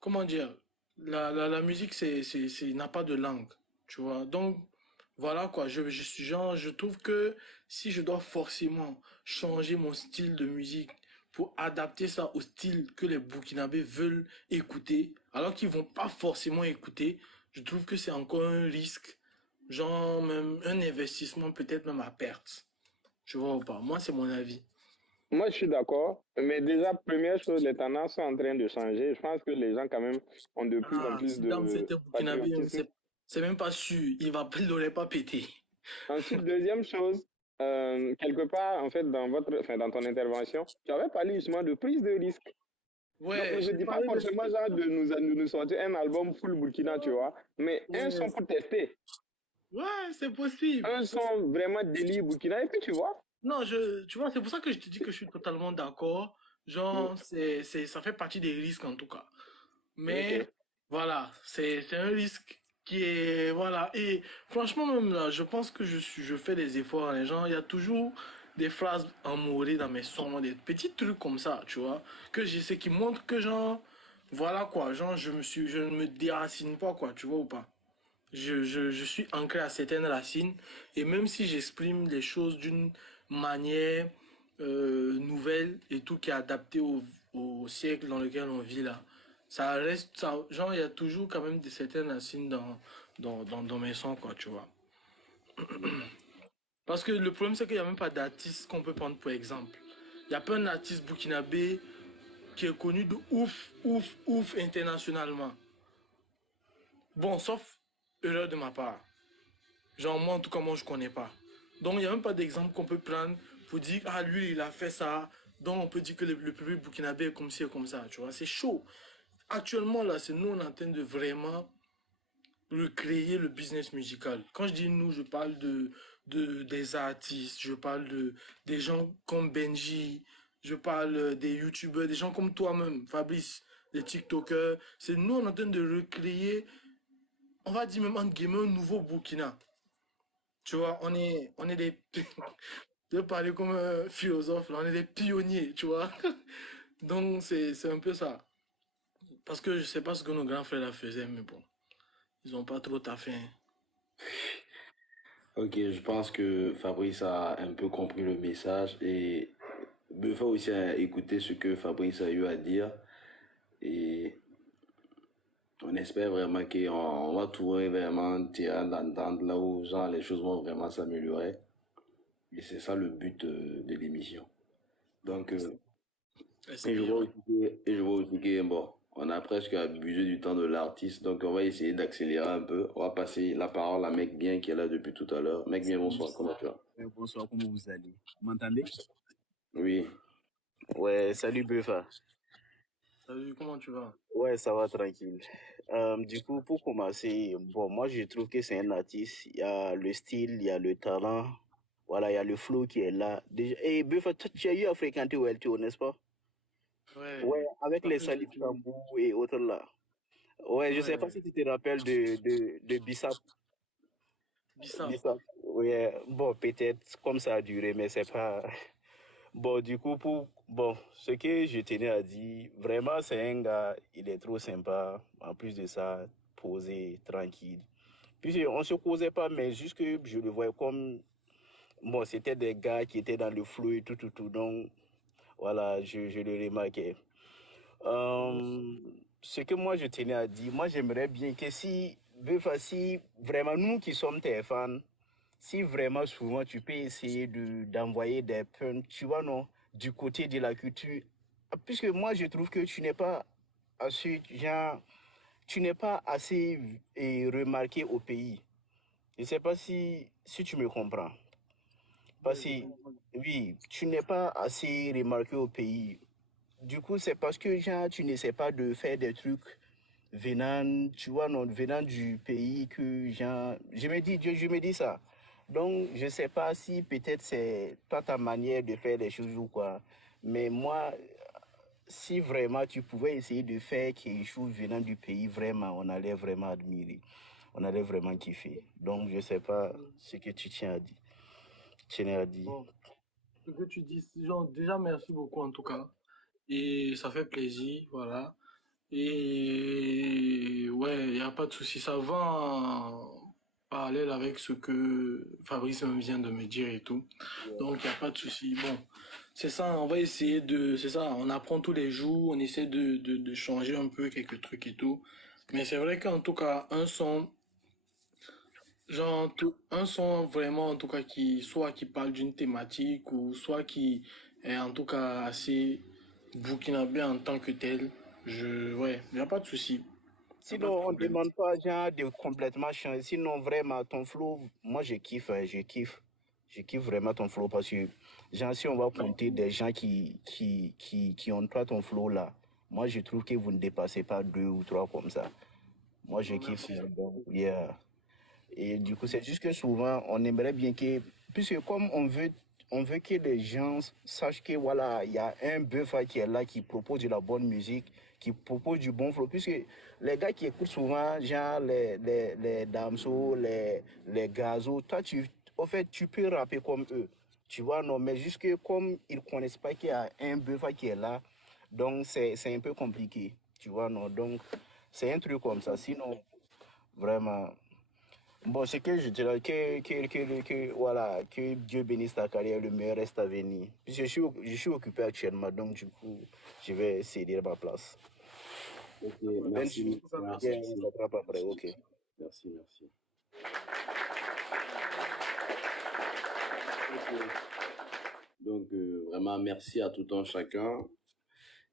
comment dire, la musique, n'a pas de langue, tu vois. Donc, voilà quoi, je suis genre, je trouve que si je dois forcément changer mon style de musique pour adapter ça au style que les Burkinabés veulent écouter, alors qu'ils vont pas forcément écouter, je trouve que c'est encore un risque, genre même un investissement peut-être même à perte. Tu vois ou pas? Moi, c'est mon avis. Moi, je suis d'accord, mais déjà, première chose, les tendances sont en train de changer. Je pense que les gens, quand même, ont de plus en Ah, plus si Dame de c'était Burkinabé, patriotisme. c'est même pas sûr, il l'aurait pas pété. Ensuite, deuxième chose, quelque part, en fait, dans ton intervention, tu avais parlé justement de prise de risque. Donc, Ouais, je j'ai dis pas parlé de... forcément genre de nous sortir un album full Burkina, tu vois, mais un Ouais, son pour tester, ouais, c'est possible. un son vraiment délire Burkina, et puis tu vois. Non, tu vois, c'est pour ça que je te dis que je suis totalement d'accord. Mm, Genre, ça fait partie des risques en tout cas. Mais ok. voilà, c'est un risque qui est, voilà. Et franchement, même là, je pense que je fais des efforts. Les gens, il y a toujours des phrases amoureuses dans mes sons, des petits trucs comme ça, tu vois, que j'essaie qui montrent que genre, voilà quoi, genre, je ne me déracine pas, quoi, tu vois ou pas. Je suis ancré à certaines racines et même si j'exprime les choses d'une manière nouvelle et tout qui est adapté au siècle dans lequel on vit là, ça reste, ça, genre il y a toujours quand même certaines racines dans mes sons quoi, tu vois. Parce que le problème c'est qu'il n'y a même pas d'artiste qu'on peut prendre pour exemple. Il n'y a pas un artiste burkinabé qui est connu de ouf internationalement. Bon, sauf erreur de ma part. Genre, moi, en tout cas, moi, je connais pas. Donc, il n'y a même pas d'exemple qu'on peut prendre pour dire, ah, lui, il a fait ça. Donc, on peut dire que le public burkinabé est comme ci et comme ça, tu vois. C'est chaud. Actuellement, là, c'est nous, on est en train de vraiment recréer le business musical. Quand je dis nous, je parle des artistes, je parle des gens comme Benji, je parle des youtubeurs, des gens comme toi-même, Fabrice, des TikTokers. C'est nous, on est en train de recréer, on va dire même entre guillemets, un nouveau Burkina. Tu vois, on est des... Je vais parler comme un philosophe, là, on est des pionniers, tu vois. Donc, c'est un peu ça. Parce que je sais pas ce que nos grands frères là faisaient, mais bon, ils ont pas trop taffé. Hein. Ok, je pense que Fabrice a un peu compris le message et Buffa aussi a écouté ce que Fabrice a eu à dire et on espère vraiment qu'on va trouver vraiment un terrain d'entente là où genre, les choses vont vraiment s'améliorer et c'est ça le but de l'émission. Donc, Espérons. et je vois aussi que, bon, on a presque abusé du temps de l'artiste, donc on va essayer d'accélérer un peu. On va passer la parole à Mec Bien qui est là depuis tout à l'heure. Mec Bien, bonsoir, comment tu vas? Bonsoir, comment vous allez? Vous m'entendez? Oui. Ouais, salut Buffa. Salut, comment tu vas? Ouais, ça va tranquille. Du coup, pour commencer, bon, moi je trouve que c'est un artiste. Il y a le style, il y a le talent, voilà, il y a le flow qui est là. Déjà, et Buffa, tu as eu à fréquenter OLTO, n'est-ce pas? Ouais, Ouais, avec ça les fait Salif depuis... Tambou et autres là. Ouais, je sais pas Ouais, si tu te rappelles de Bissap. Bissap. Bissap. Ouais, bon, peut-être comme ça a duré, mais c'est pas. Bon, du coup, bon, ce que je tenais à dire, vraiment, c'est un gars, il est trop sympa. En plus de ça, posé, tranquille. Puis, on se causait pas, mais juste que je le voyais comme, bon, c'était des gars qui étaient dans le flou et tout. Donc, voilà, je le remarquais. Ce que moi, je tenais à dire, moi, j'aimerais bien que si vraiment nous qui sommes tes fans, si vraiment souvent tu peux essayer d'envoyer des punts, tu vois, non, du côté de la culture, puisque moi je trouve que tu n'es pas assez, genre, tu n'es pas assez remarqué au pays. Je ne sais pas si tu me comprends. Parce Ouais, que, je comprends. oui, tu n'es pas assez remarqué au pays. du coup, c'est parce que genre, tu n'essaies pas de faire des trucs venant, tu vois, non, venant du pays que genre, je me dis ça. Donc, je sais pas si peut-être c'est pas ta manière de faire les choses ou quoi. Mais moi, si vraiment tu pouvais essayer de faire quelque chose venant du pays, vraiment, on allait vraiment admirer. On allait vraiment kiffer. Donc, je sais pas ce que tu tiens à dire. Tiens à dire. Bon, ce que tu dis, genre, déjà, merci beaucoup en tout cas. Et ça fait plaisir, voilà. Et ouais, il n'y a pas de souci. Ça va en parallèle avec ce que Fabrice vient de me dire et tout. Donc, il n'y a pas de souci. Bon, c'est ça, on va essayer de... C'est ça, on apprend tous les jours, on essaie de changer un peu quelques trucs et tout. Mais c'est vrai qu'en tout cas, un son, genre, un son vraiment, en tout cas, soit qui parle d'une thématique ou soit qui est en tout cas assez burkinabé en tant que tel. Ouais, il n'y a pas de souci. Y a pas de Sinon, on ne problème. demande pas genre, de complètement changer. Sinon, vraiment, ton flow, moi, je kiffe, hein, je kiffe. Je kiffe vraiment ton flow parce que, genre, si on va compter des gens qui ont pas ton flow là, moi, je trouve que vous ne dépassez pas 2 ou 3 comme ça. Moi, je Non, kiffe. merci. Donc, yeah. Et du coup, c'est juste que souvent, on aimerait bien que, puisque comme on veut que les gens sachent que voilà, il y a un bœuf qui est là, qui propose de la bonne musique, qui propose du bon flow, puisque les gars qui écoutent souvent, genre les Damso, les Gazo, toi, au fait, tu peux rapper comme eux, tu vois, non, mais juste que comme ils connaissent pas qu'il y a un bœuf qui est là, donc c'est un peu compliqué, tu vois, non, donc c'est un truc comme ça, sinon, vraiment. Bon, c'est que je dirais voilà, que Dieu bénisse ta carrière, le meilleur reste à venir. Puisque je suis occupé actuellement, donc du coup, je vais céder ma place. Ok, Ouais, merci. en tout cas, merci. Yeah, on l'attrape après, ok. Merci, merci. Ok. Donc, vraiment, merci à tout un chacun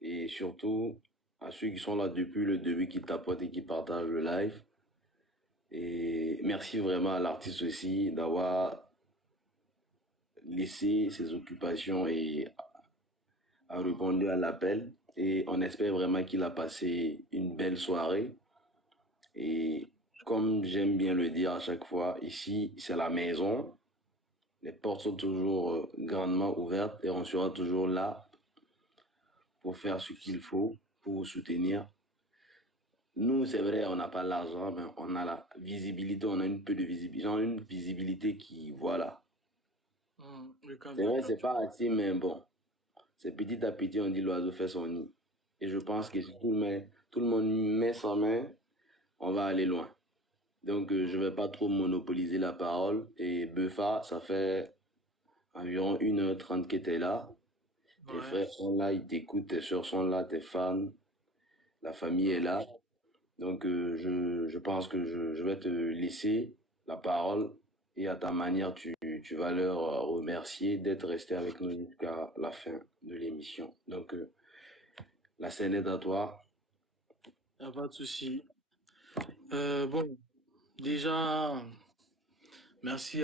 et surtout à ceux qui sont là depuis le début, qui tapotent et qui partagent le live. Et merci vraiment à l'artiste aussi d'avoir laissé ses occupations et a répondu à l'appel. Et on espère vraiment qu'il a passé une belle soirée. Et comme j'aime bien le dire à chaque fois, ici, c'est la maison. Les portes sont toujours grandement ouvertes et on sera toujours là pour faire ce qu'il faut pour vous soutenir. Nous, c'est vrai, on n'a pas l'argent, mais on a la visibilité, on a un peu de visibilité, une visibilité qui, voilà. Le cas C'est vrai, de c'est pas assez, mais bon, c'est petit à petit, on dit l'oiseau fait son nid. Et je pense que si tout le monde met sa main, on va aller loin. Donc, je vais pas trop monopoliser la parole. Et Beufa, ça fait environ 1h30 que tu es là. Tes frères sont là, ils t'écoutent, tes soeurs sont là, tes fans, la famille est là. Donc, je pense que je vais te laisser la parole et à ta manière, tu vas leur remercier d'être resté avec nous jusqu'à la fin de l'émission. Donc, la scène est à toi. Il n'y a pas de souci. Bon, déjà, merci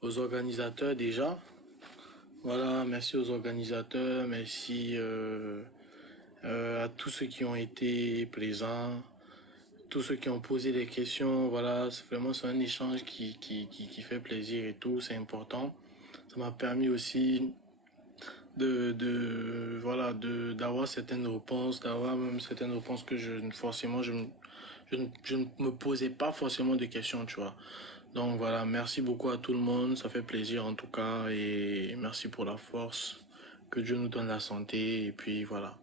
aux organisateurs déjà. Voilà, merci aux organisateurs, merci à tous ceux qui ont été présents, tous ceux qui ont posé des questions. Voilà, c'est un échange qui fait plaisir et tout, c'est important. Ça m'a permis aussi d'avoir certaines réponses, d'avoir même certaines réponses que je ne me posais pas forcément de questions, tu vois. Donc voilà, merci beaucoup à tout le monde, ça fait plaisir en tout cas, et merci pour la force, que Dieu nous donne la santé, et puis voilà,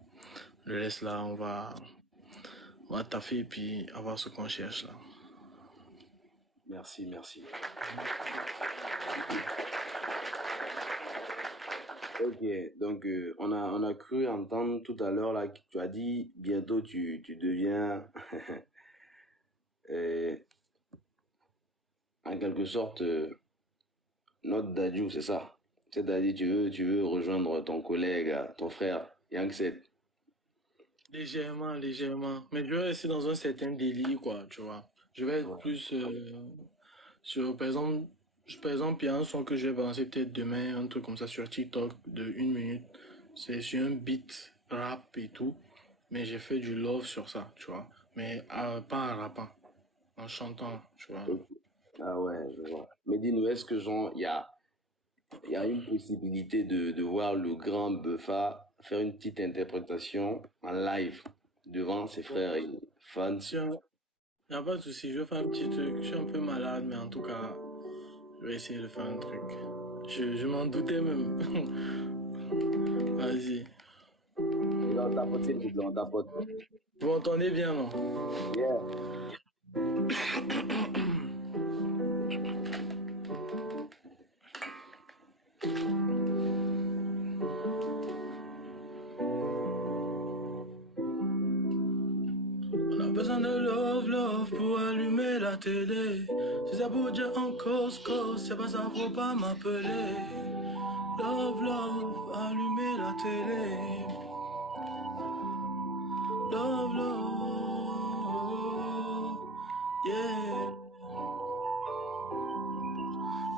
le reste là, on va taffer et puis avoir ce qu'on cherche là. Merci, merci. Ok, donc on a cru entendre tout à l'heure là que tu as dit bientôt tu deviens en quelque sorte notre Dadju, c'est ça. C'est-à-dire tu veux rejoindre ton collègue, ton frère Yang Set. Légèrement, légèrement, mais je vais rester dans un certain délire quoi, tu vois. Je vais être plus sur, par exemple, il y a un son que je vais balancer peut-être demain, un truc comme ça sur TikTok de 1 minute. C'est sur un beat rap et tout, mais j'ai fait du love sur ça, tu vois. Mais pas en rappant, en chantant, tu vois. Ok. Ah ouais, je vois. Mais dis-nous, est-ce que genre, il y a une possibilité de voir le grand Buffa faire une petite interprétation en live devant ses frères et fans? Y a pas de souci, je vais faire un petit truc. Je suis un peu malade, mais en tout cas, je vais essayer de faire un truc. Je m'en doutais même. Vas-y. Là, on tapote, s'il vous plaît, on tapote. Vous m'entendez bien, non? Yeah. On a besoin de love, love pour allumer la télé. Si ça bouge en cause, c'est pas ça, faut pas m'appeler. Love, love, allumer la télé. Love, love, yeah.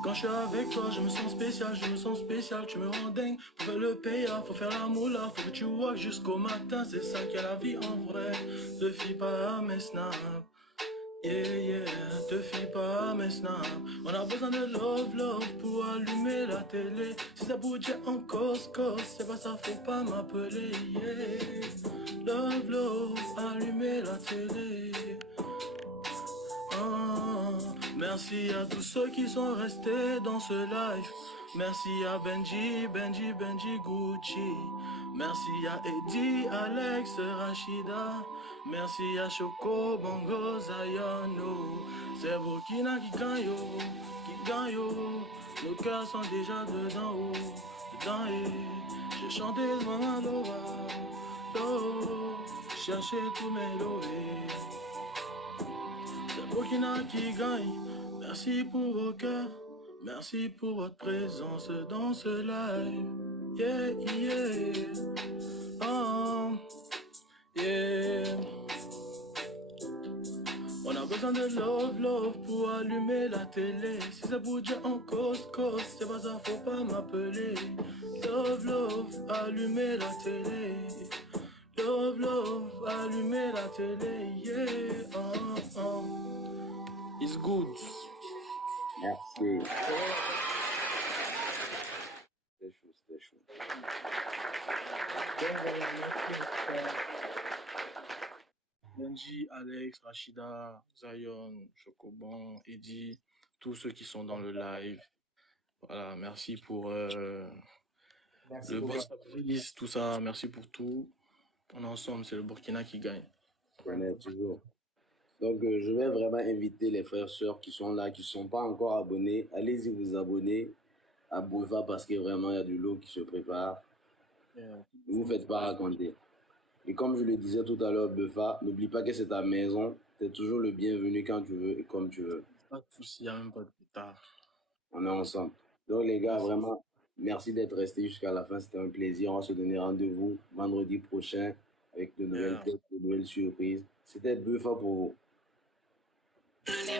Quand je suis avec toi, je me sens spécial, tu me rends dingue. Pour faire le payoff, faut faire la moula, faut que tu vois jusqu'au matin, c'est ça qu'est la vie en vrai. Te fie pas à mes snaps, yeah, yeah, te fie pas à mes snaps. On a besoin de love, love pour allumer la télé. Si ça bouge en cause, c'est pas ça, faut pas m'appeler, yeah. Love, love, allumer la télé. Merci à tous ceux qui sont restés dans ce live. Merci à Benji, Gucci. Merci à Eddie, Alex, Rachida. Merci à Choco, Bongo, Zayano. C'est Burkina qui gagne, Nos cœurs sont déjà dedans, dedans et j'ai chanté Mama Loa, cherché tous mes loés. C'est Burkina qui gagne. Merci pour vos cœurs, merci pour votre présence dans ce live. Yeah, yeah, oh, yeah. On a besoin de love, love pour allumer la télé. Si ça bouge en cause, c'est pas ça, faut pas m'appeler. Love, love, allumer la télé. Love, love, allumer la télé, yeah, It's good. Merci. C'était chaud. Benji, Alex, Rachida, Zion, Chocobon, Eddie, tous ceux qui sont dans le live. Voilà, merci pour Merci le beaucoup. boss Patrice, tout ça. Merci pour tout. On est ensemble, c'est le Burkina qui gagne. Ouais, toujours. Donc, je vais vraiment inviter les frères sœurs qui sont là, qui ne sont pas encore abonnés. Allez-y vous abonner à Buffa parce que vraiment, il y a du lot qui se prépare. Ne vous faites pas raconter. Et comme je le disais tout à l'heure, Buffa, n'oublie pas que c'est ta maison. Tu es toujours le bienvenu quand tu veux et comme tu veux. Pas de soucis, il n'y a même pas de tard. On est ensemble. Donc, les gars, vraiment, merci d'être restés jusqu'à la fin. C'était un plaisir. On va se donner rendez-vous vendredi prochain avec de nouvelles têtes, de nouvelles surprises. C'était Buffa pour vous. Je sais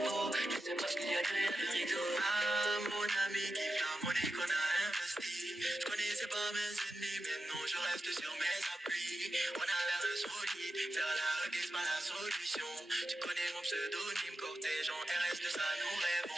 pas ce qu'il y a derrière le rideau. Ah, mon ami kiffe la monnaie qu'on a investie. Je connaissais pas mes ennemis, maintenant je reste sur mes appuis. On a l'air insolite, faire la requête, pas la solution. Tu connais mon pseudonyme, cortège en RS de ça, nous rêvons.